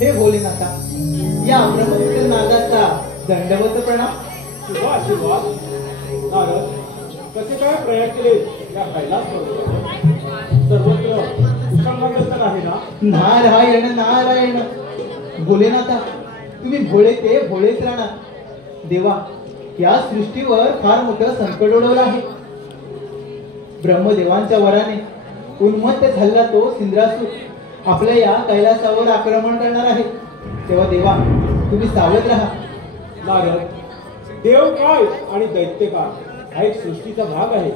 हे भोलेनाथा या ब्रह्मपुत्र नागाचा दंडवत प्रणाम. शिवा शिवा नारद कसे काय प्रयास केले या कैलास सर्वत्र कुशलमंगल आहे ना. नारायण नारायण भोलेनाथा तुम्ही भोळे ते भोळेच राहणार. देवा या सृष्टीवर फार मोठं संकट ओढवलं आहे. ब्रह्मदेवांच्या वराने उन्मत्त झालेला तो सिंद्रासूर आपल्या या कैलासावर आक्रमण करणार आहे. तेव्हा देवा तुम्ही सावध राहा. नारद देव काय आणि दैत्य काय हा एक सृष्टीचा भाग आहे.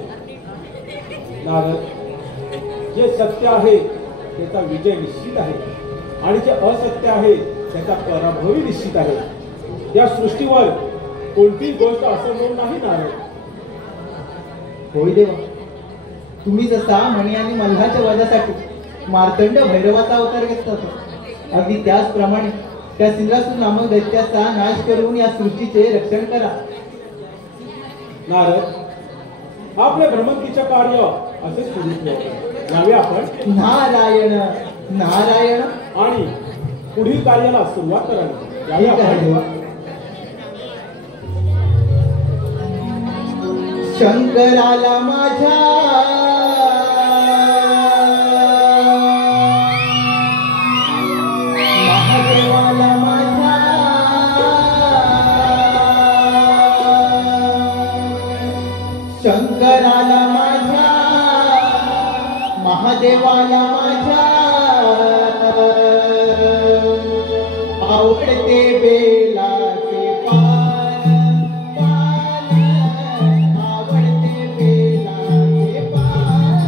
नारद जे सत्य आहे त्याचा विजय निश्चित आहे आणि जे असत्य आहे त्याचा पराभवही निश्चित आहे. या सृष्टीवर कोणतीही गोष्ट असंभव नाही नारद. होय देवा तुम्ही जसा मणी आणि मल्हाच्या वधासाठी मार्तंड भैरवाचा अवतार घेतला होता अगदी त्याचप्रमाणे त्या सिंद्रासूर नामक दैत्याचा नाश करून या सृष्टीचे रक्षण करा. नारद आपल्या भ्रमंतीचे कार्य असेच सुरू ठेवा. यावे आपण नारायण नारायण आणि पुढील कार्याला सुरुवात करावी. यावे ठीक आहे आपण देवा. शंकराला माझ्या महादेवाला माझ्या शंकराला माझ्या महादेवाला माझ्या आवडते बेलाचे पान आवडते बेलाचे पान.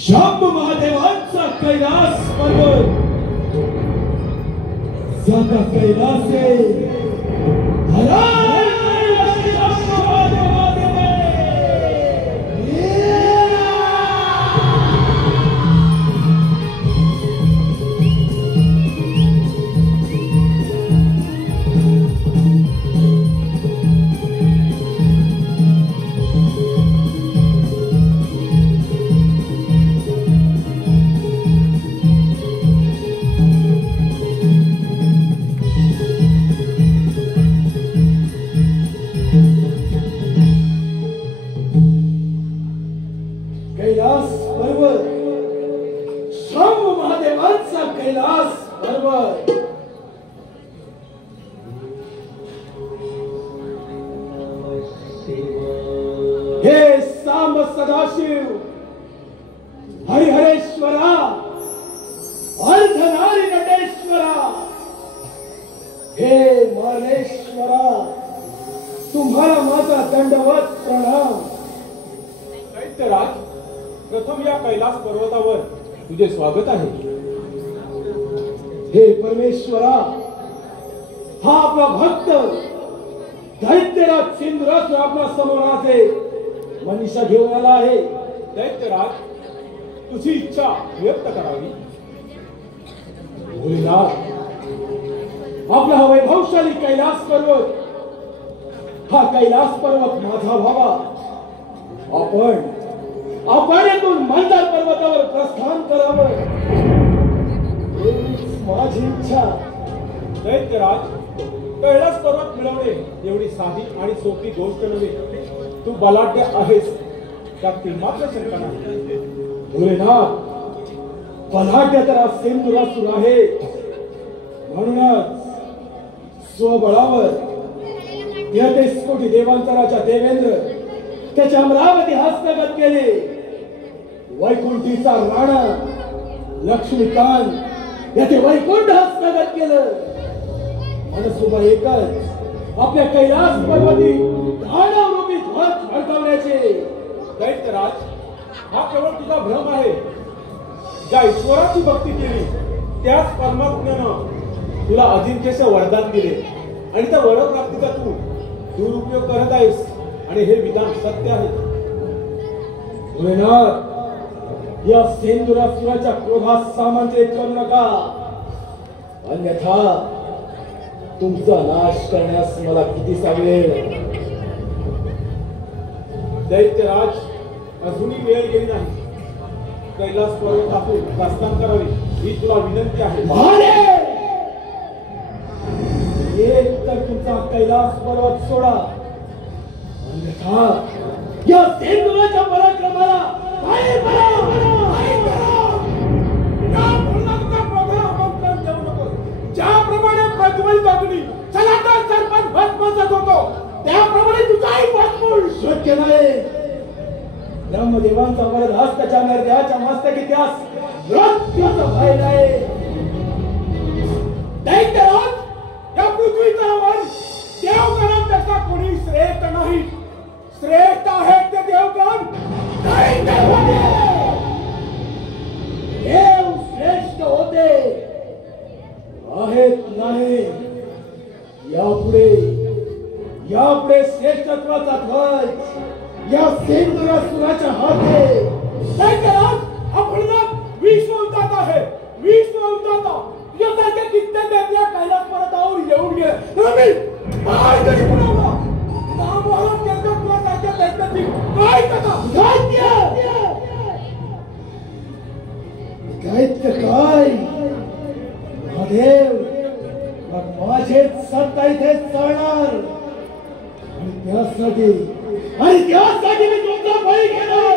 शांब महादेवांचा कैलास पर्वत जाता कैलासे हरा कैलास पर्वत शांब महादेवांचा कैलास पर्वत हे सांब सदाशिव हरिहरेश्वरा अर्धनारी नटेश्वरा हे मानेश्वरा तुम्हाला माझा दंडवत प्रणाम. दैत्यराज, प्रथम या कैलास पर्वतावर तुझे स्वागत आहे. हे परमेश्वरा, हा आपला भक्त दैत्यराज सिंधुराज आपल्या समोर आहे. मनीषा घेऊन आला आहे. दैत्यराज, तुझी इच्छा व्यक्त करावी. भोलेनाथ, आपला हा वैभवशाली कैलास पर्वत, हा कैलास पर्वत माझा व्हावा. आपण येथून मंदार पर्वतावर प्रस्थान करावं एवढीच माझी इच्छा. दैत्यराज, कैलास पर्वत मिळवणे एवढी साधी आणि सोपी गोष्ट नव्हे. तू बलाढ्य आहेस, त्यात ती मात्र शंका नाही. भोलेनाथ, बलाढ्य तर सिंधुरासुर आहे. म्हणूनच स्वबळावर 33 कोटी देवांचा राजा देवेंद्र त्याच्या अमरावती हस्तगत केले. वैकुंठीचा राणा लक्ष्मीकांत याचे वैकुंठ हस्तगत केलं. मनसुबा एकच आपल्या कैलास पर्वती दानवरूपी ध्वज फडकवण्याचे. दैत्यराज, हा केवळ तुझा भ्रम आहे. ज्या ईश्वराची भक्ती केली त्याच परमात्म्यानं तुला अजिंक्यचे वरदान दिले आणि त्या वरप्राप्तीचा तू दुरुपयोग करत आहेस आणि हे विधान सत्य आहे. भोलेनाथ, या सिंधुरासुराच्या क्रोधात सामंत्रित करू नका, अन्यथा तुमचा नाश करण्यास मला किती सावेल. दैत्यराज, अजूनही वेळ गेली नाही. कैलास पर्वतातून प्रस्थान करावे ही तुला विनंती आहे. एक तर तुमचा कैलास पर्वत सोडा, अन्यथा या सिंधुराच्या पराक्रमाला काय करा. ज्याप्रमाणे प्रज्वलित अग्नी चलाटा सरपंच भस्मसात होतो त्याप्रमाणे तुझाही भस्मूळ शक्य नाही. ब्रह्मदेवांचा वरद हस्ताच्या नरदेवाच्या मस्तकी त्यास मृत्यूचा भय नाही. दैत्यराज, या पृथ्वी तलावर देवगणांपेक्षा कोणी श्रेष्ठ नाही. श्रेष्ठ आहेत ते देवगण. देव श्रेष्ठ होते आहेत नाही. यापुढे श्रेष्ठत्वाचा ध्वज या सिंधुरासुराच्या हाते. दैत्यराज, आपण विश्व उदात आहे. विश्व उदाता यासारख्या कित्येक देवया कैलास पर्वतावर येऊन गेले. काय तरी पुरवला नामोहरम केलं तुला सारख्या दैत्याची काय कथा. दैत्य काय महादेव, मग माझेच सत्ता इथे चालणार. आणि त्यासाठी मी तुमचा बळी घेणार.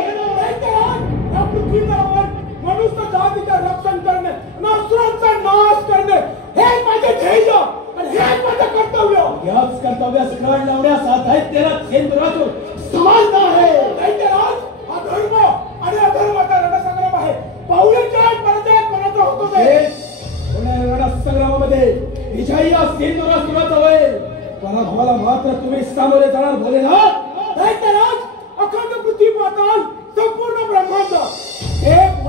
या पृथ्वी तलावर मनुष्य जातीचे रक्षण करणे, असुरांचा नाश करणे हे माझे ध्येय आणि हे माझे कर्तव्य. याच कर्तव्यास कळ लावण्यास हा दैत्यराज सिंधुरासुर समर्थ आहे. दैत्यराज, हा धर्म आणि अधर्माचा रणसंग्राम आहे. पाहुण्याच्या पराजयात कोणाचा होतो रणसंग्रामामध्ये विजयी या सिंधुरासुराचा होईल. पराभवाला मात्र तुम्ही सामोरे जाणार भोलेनाथ. दैत्यराज, अखंड पृथ्वी पाताल संपूर्ण ब्रह्मांड एक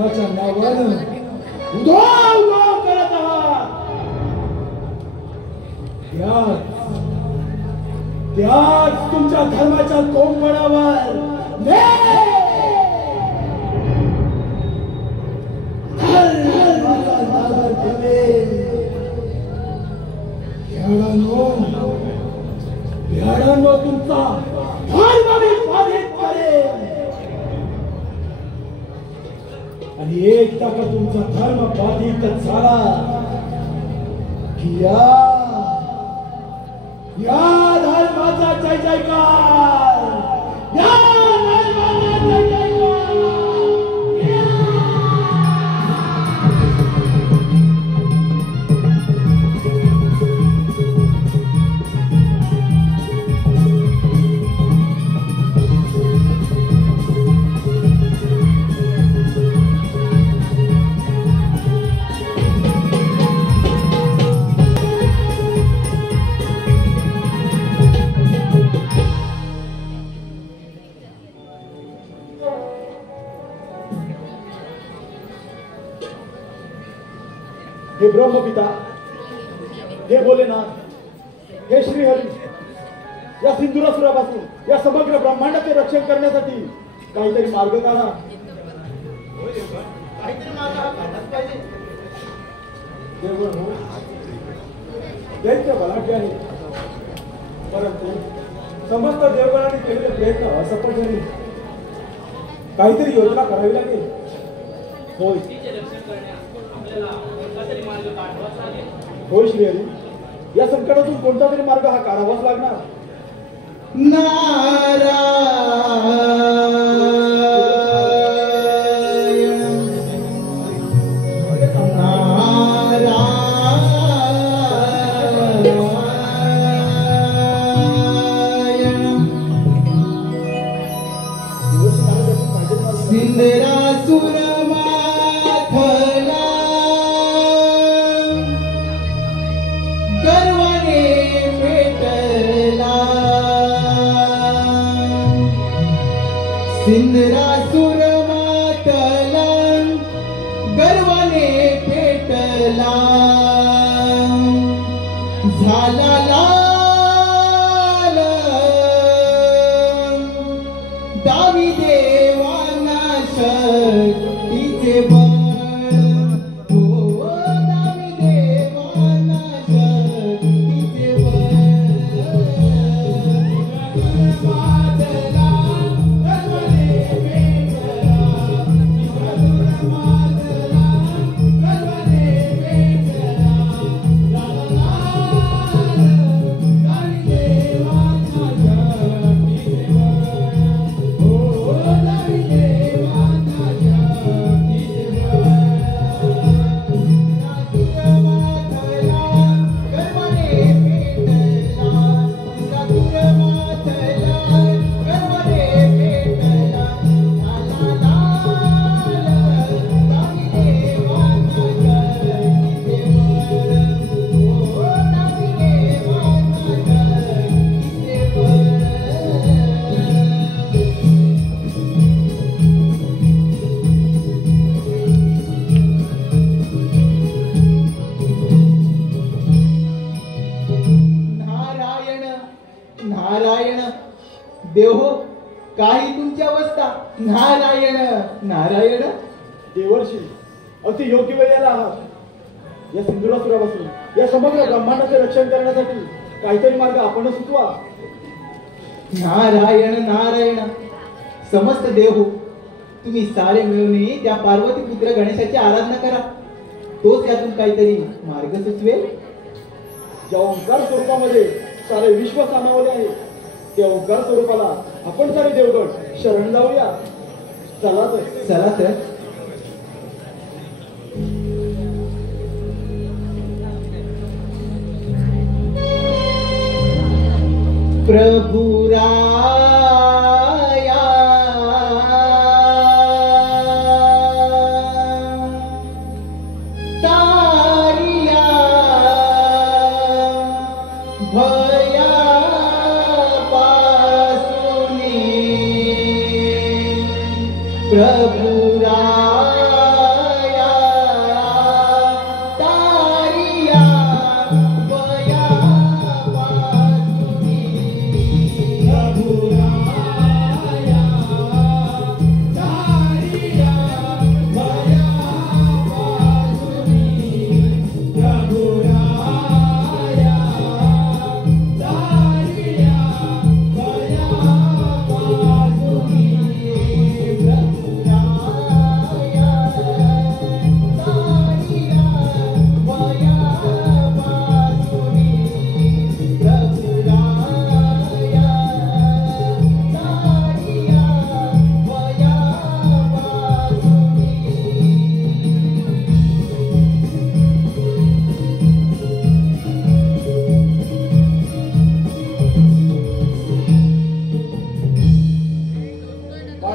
धर्माच्या नावानं उधो उधो करत आहात. त्याच तुमच्या धर्माच्या कोंबडावर भ्याडांनो तुमचा धर्म मी बाधित करेन. आणि एकदा का तुमचा धर्म बाधित झाला की या धर्माचा जय जयकार, या धर्माचा जय जयकार. हे ब्रह्मपिता, हे भोलेनाथ, हे श्रीहरी, या सिंधुरासुरापासून या समग्र ब्रह्मांडाचे रक्षण करण्यासाठी काहीतरी मार्ग काढा. काहीतरी मार्ग हा काढलाच पाहिजे. देवगण हो, दैत्य बलाढ्य आहे, परंतु समस्त देवगणाने केलेले प्रयत्न असफल झाले. काहीतरी योजना करावी लागेल. होय तिचे रक्षण करण्यास आपल्याला कोणता तरी मार्ग काढावाच लागेल. होय श्रीहरी, या संकटातून कोणता तरी मार्ग हा काढावाच लागणार. सिंधरासुर माथला गर्वाने पेटला, झाला लाल दावी देवाना शक्तीचे बळ. हो दावी देवाना शक्तीचे बळ. नारायण देव, काही तुमची अवस्था. नारायण नारायण. देवर्षी, अगदी योग्य वेळेला आहात. या सिंधुरासुरापासून या समग्र ब्रह्मांडाचे रक्षण करण्यासाठी काहीतरी मार्ग आपण सुचवा. नारायण नारायण. समस्त देव, तुम्ही सारे मिळून त्या पार्वती पुत्र गणेशाची आराधना करा. तोच यातून काहीतरी मार्ग सुचवेल. ज्या ओंकार स्वरूपामध्ये सारे विश्व सामावले आहे, त्या ओंकार स्वरूपाला आपण सारे देवगण शरण जाऊया. चला तर. चला तर. प्रभु राया तारिया भया पासुनी. प्रभु राया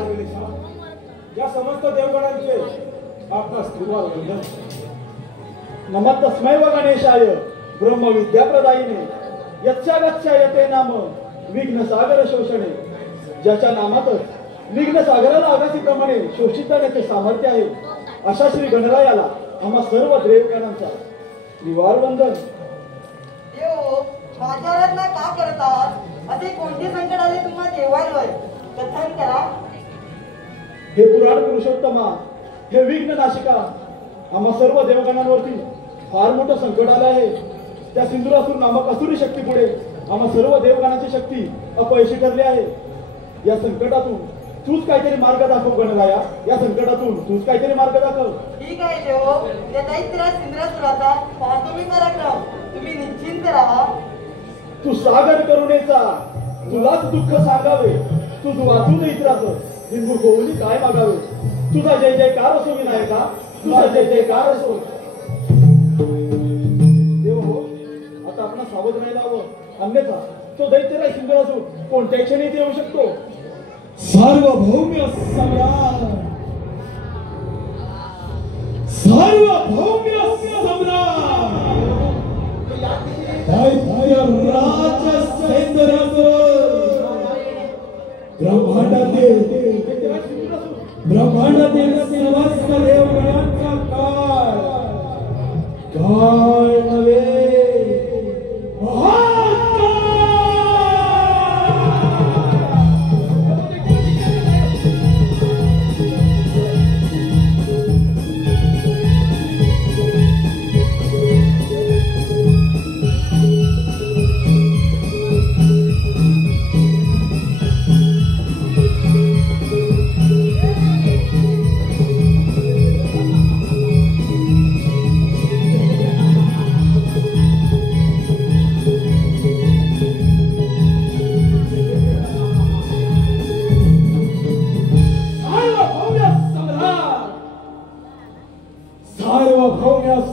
गणेशा, या समस्त देवगणांचे आपणास त्रिवार वंदन. नमः तस्मै व गणेशाय ब्रह्मविद्याप्रदायिने यच्चा गच्छा यते नाम विघ्न सागर शोषणे. ज्याच्या नामातच विघ्न सागराला आगासीप्रमाणे शोषित करण्याचे सामर्थ्य आहे अशा श्री गणरायाला आम्हा सर्व देवगणांचा त्रिवार वंदन. देव बाजारात ना का करतात? असे कोणते संकट आले तुम्हा देवांवर? कथन करा. हे पुराण पुरुषोत्तमा, हे विघ्न नाशिका, आम्हा सर्व देवगणांवरती फार मोठं संकट आलं आहे. त्या सिंधुरासूर नामक असुरी शक्ती पुढे आम्हा सर्व देवगणांची शक्ती अपयशी ठरली आहे. या संकटातून तूच काहीतरी मार्ग दाखव गणराया. या संकटातून तूच काहीतरी मार्ग दाखव. ठीक आहे देव. त्या दैत्यराज इंद्रसुराचा पाहतो मी पराक्रम. तुम्ही निश्चिंत राहा. तू सागर करुणेचा, तुलाच दुःख सांगावे. तुझ वाचून इतराचं हिंदू होऊन काय मागावे. तुझा जय जयकार असो विनायका, तुझा जय जयकार असो. देव हो, आता आपण सावध राहायला हवं. अन्यथा तो दैत्यराज सिंधुरासूर कोणत्या क्षणी इथे येऊ शकतो. सार्वभौम्य सम्राट, सार्वभौम्य सम्राट दैत्यराज सिंधुरासूर ब्रह्मांडातील समस्त देवगणांचा काळ नव्हे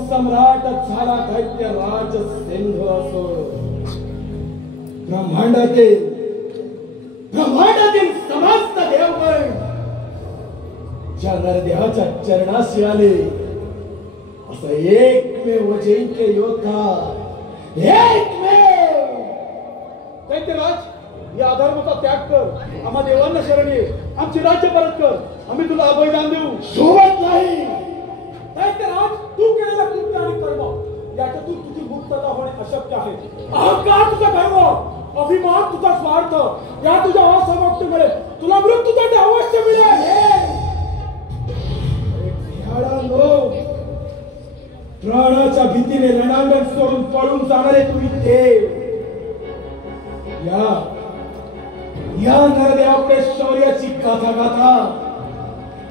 सम्राट झाला दैत्यराज सिंधुरासूर. ब्रह्मांडातील समस्त देवगण ज्या नरदेहाच्या चरणाशी आले असं एकमेव अजिंक्य योद्धा, एकमेव दैत्यराज, या अधर्माचा त्याग कर. आम्हा देवांना शरण ये. आमचे राज्य परत कर. आम्ही तुला अभयदान देऊ. सोबत नाही. दैत्यराज, तू केलेला कृत्य आणि कर्म याच्यातून तुझी मुक्तता होणे अशक्य आहे. अहंकार तुझा गर्व, अभिमान तुझा स्वार्थ, या तुझ्या असमर्थतेमुळे तुला मृत्यूदंड अवश्य मिळेल. प्राणाच्या भीतीने रणांगण सोडून पळून जाणारे तुम्ही देव, या नरदेवाकडे शौर्याची गाथा गाथा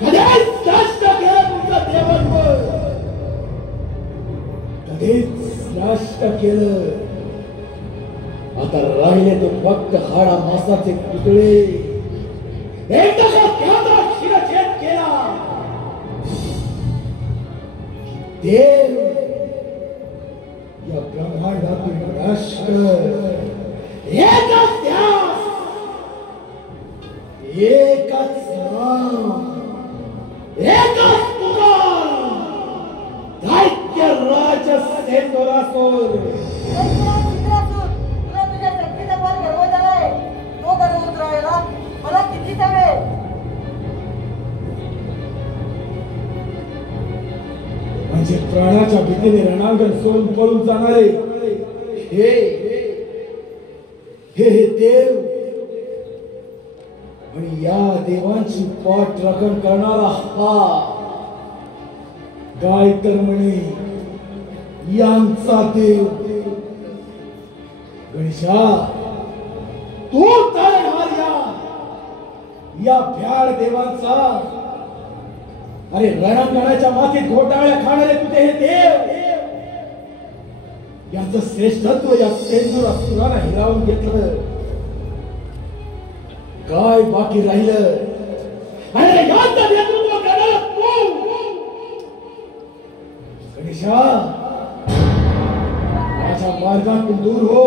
कधीच नष्ट केलं तुमचं देवत्व, कधीच नष्ट केलं. आता राहिले ते फक्त हाडा मासाचे तुकडे. एकदा का त्याचा शिरछेद केला, देव या ब्रह्मांडातील राष्ट्र एकच ध्यास, एकच नाम, एकच पुकार, दैत्यराज सिंधुरासूर. दैत्यराज इंद्रसूर, तुला तुझ्या शक्तीचा फार गर्व झालाय. तो गर्व उतरवायला मला किती हवे? म्हणजे प्राणाच्या भीतीने रणांगण सोडून पळून जाणारे हे देव, आणि या देवांची पाठ राखण करणारा हा काय तर म्हणे यांचा देव. गणेशा, तू तारणहार या भ्याड देवांचा. अरे रणांगणाच्या मातीत घोटाळ्या खाणारे तुझे हे देव, यांचं श्रेष्ठत्व या सिंधुरासुराला हिरावून घेतलं. काय बाकी राहिलं? अरे यांचं नेतृत्व करणारा तू. गणेशा, माझ्या मार्गातून दूर हो,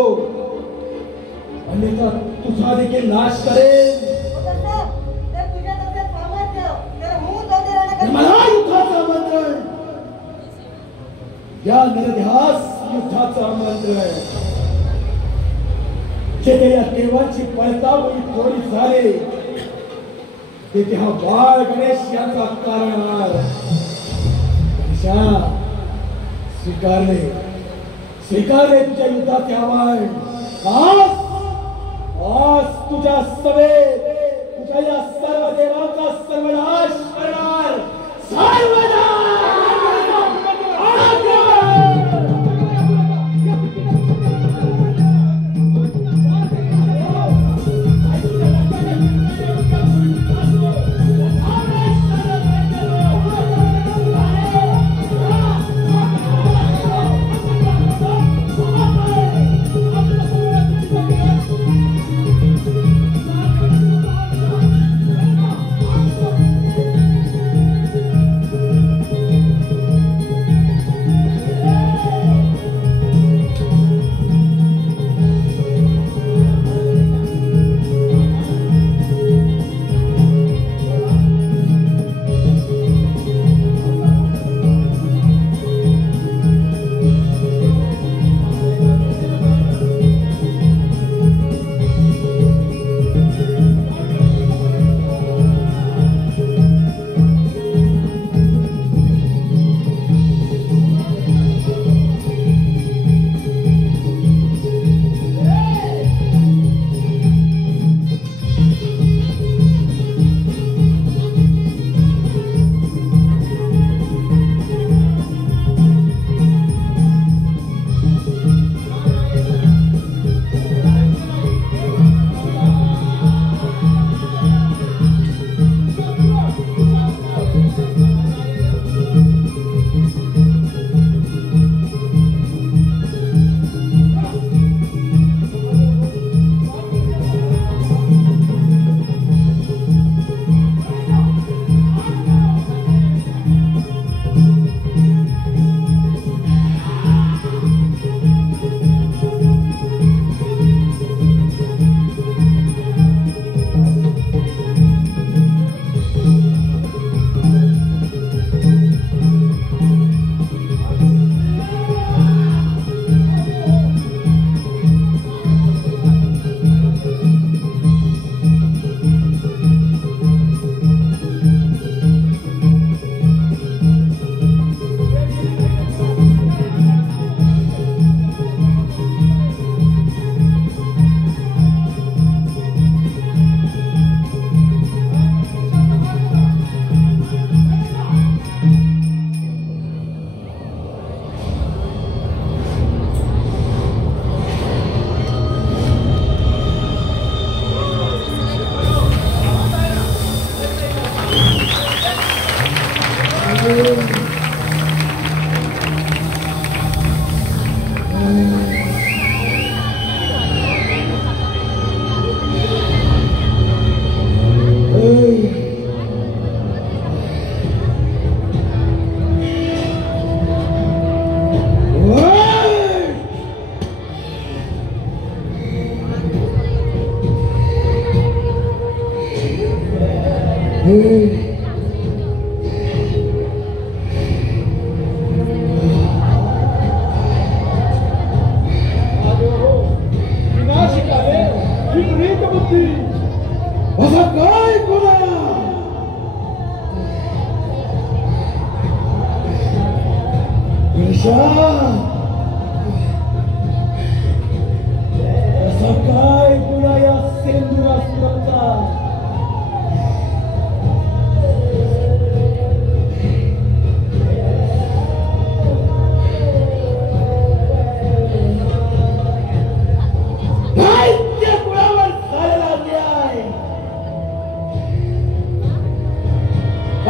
अन्यथा तुझा देखील नाश करेल. तर तुझ्या तसे या नरध्यास युद्धाचा मंत्र आहे. जेथे या देवाची पळतावळी थोडी झाली तेथे हा बाळ गणेश यांचा कारणहार. स्वीकारले तुझ्या युद्धाचे आव्हान. आज तुझ्या सभेत तुझ्या या सर्व देवांचा सर्वनाश करणार.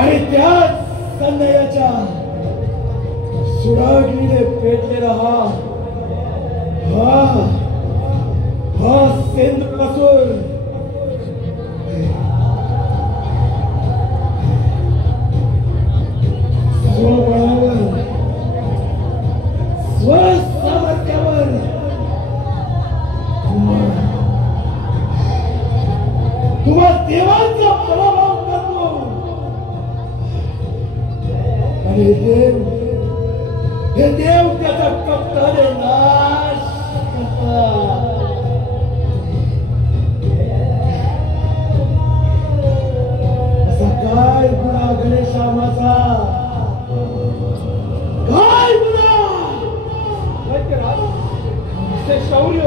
आणि त्याच संदयाच्या सुरागीने पेटलेला हा सेंद कसूर स्वबळावर स्वसामर्थ्यावर तुम्हा देवांचा पराभव करतो आणि देव हे देव त्याचा कप्ताने नाश करतात. असा काय गुन्हा गणेशा माझा, काय गुन्हा? ते शौर्य,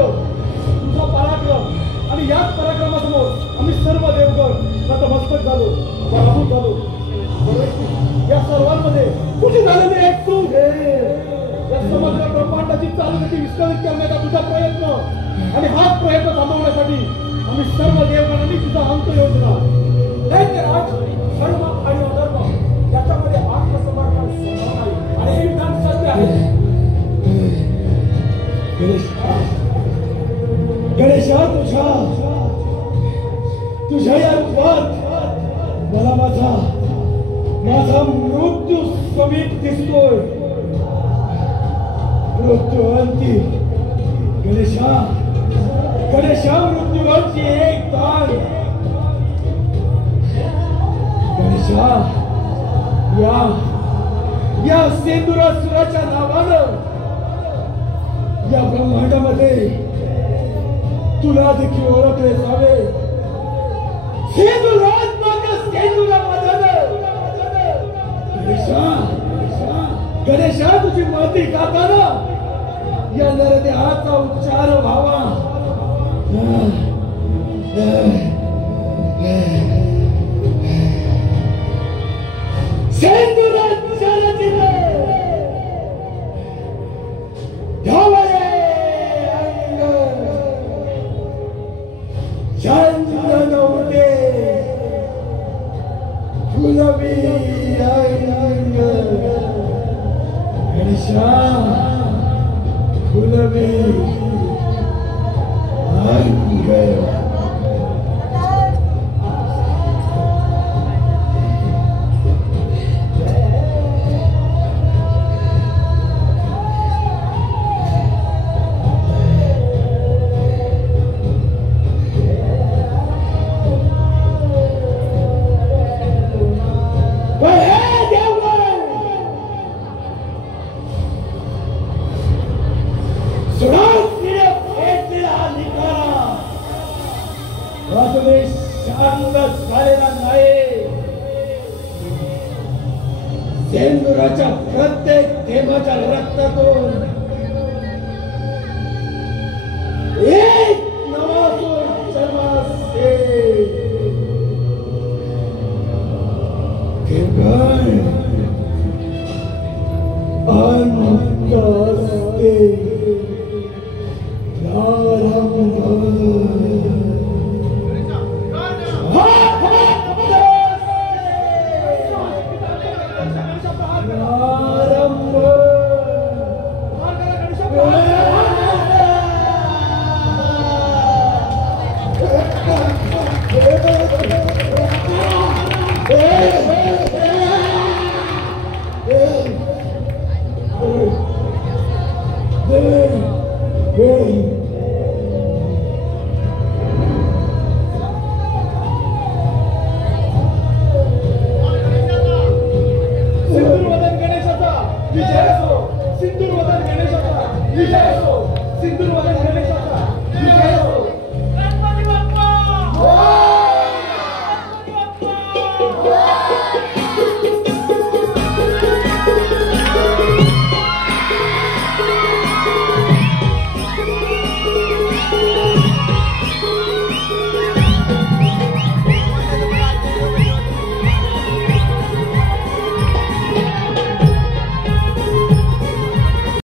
तुझा पराक्रम आणि याच पराक्रमासमोर आम्ही सर्व देवगण नतमस्तक झालो, पराभूत झालो. या सर्वांमध्ये तुझी झालेली एक चूक आहे. या समग्र ब्रह्मांडाची चालगती विस्कळीत करण्याचा तुझा प्रयत्न आणि हाच प्रयत्न थांबवण्यासाठी आम्ही सर्व देवगणांनी तुझा अंत योजना राज, धर्म आणि अधर्म याच्यामध्ये आत्मसमर्पण संभव नाही आणि हे विधान सत्य आहे. गणेशा, तुझ्या या रूपात मला माझा मृत्यू समीप दिसतोय. मृत्यू अंती गणेशा, मृत्यूवरची एक तार. गणेशा, या सिंदुरासुराच्या नावानं या ब्रह्मांडामध्ये तुला देखील ओळखले जावे. गणेशा, तुझी महती गाताना या नरदेहाचा उच्चार व्हावा. सेंदुराच्या प्रत्येक थेंबाच्या रक्तातून एक नवा जन्मास गणपती बाप्पा!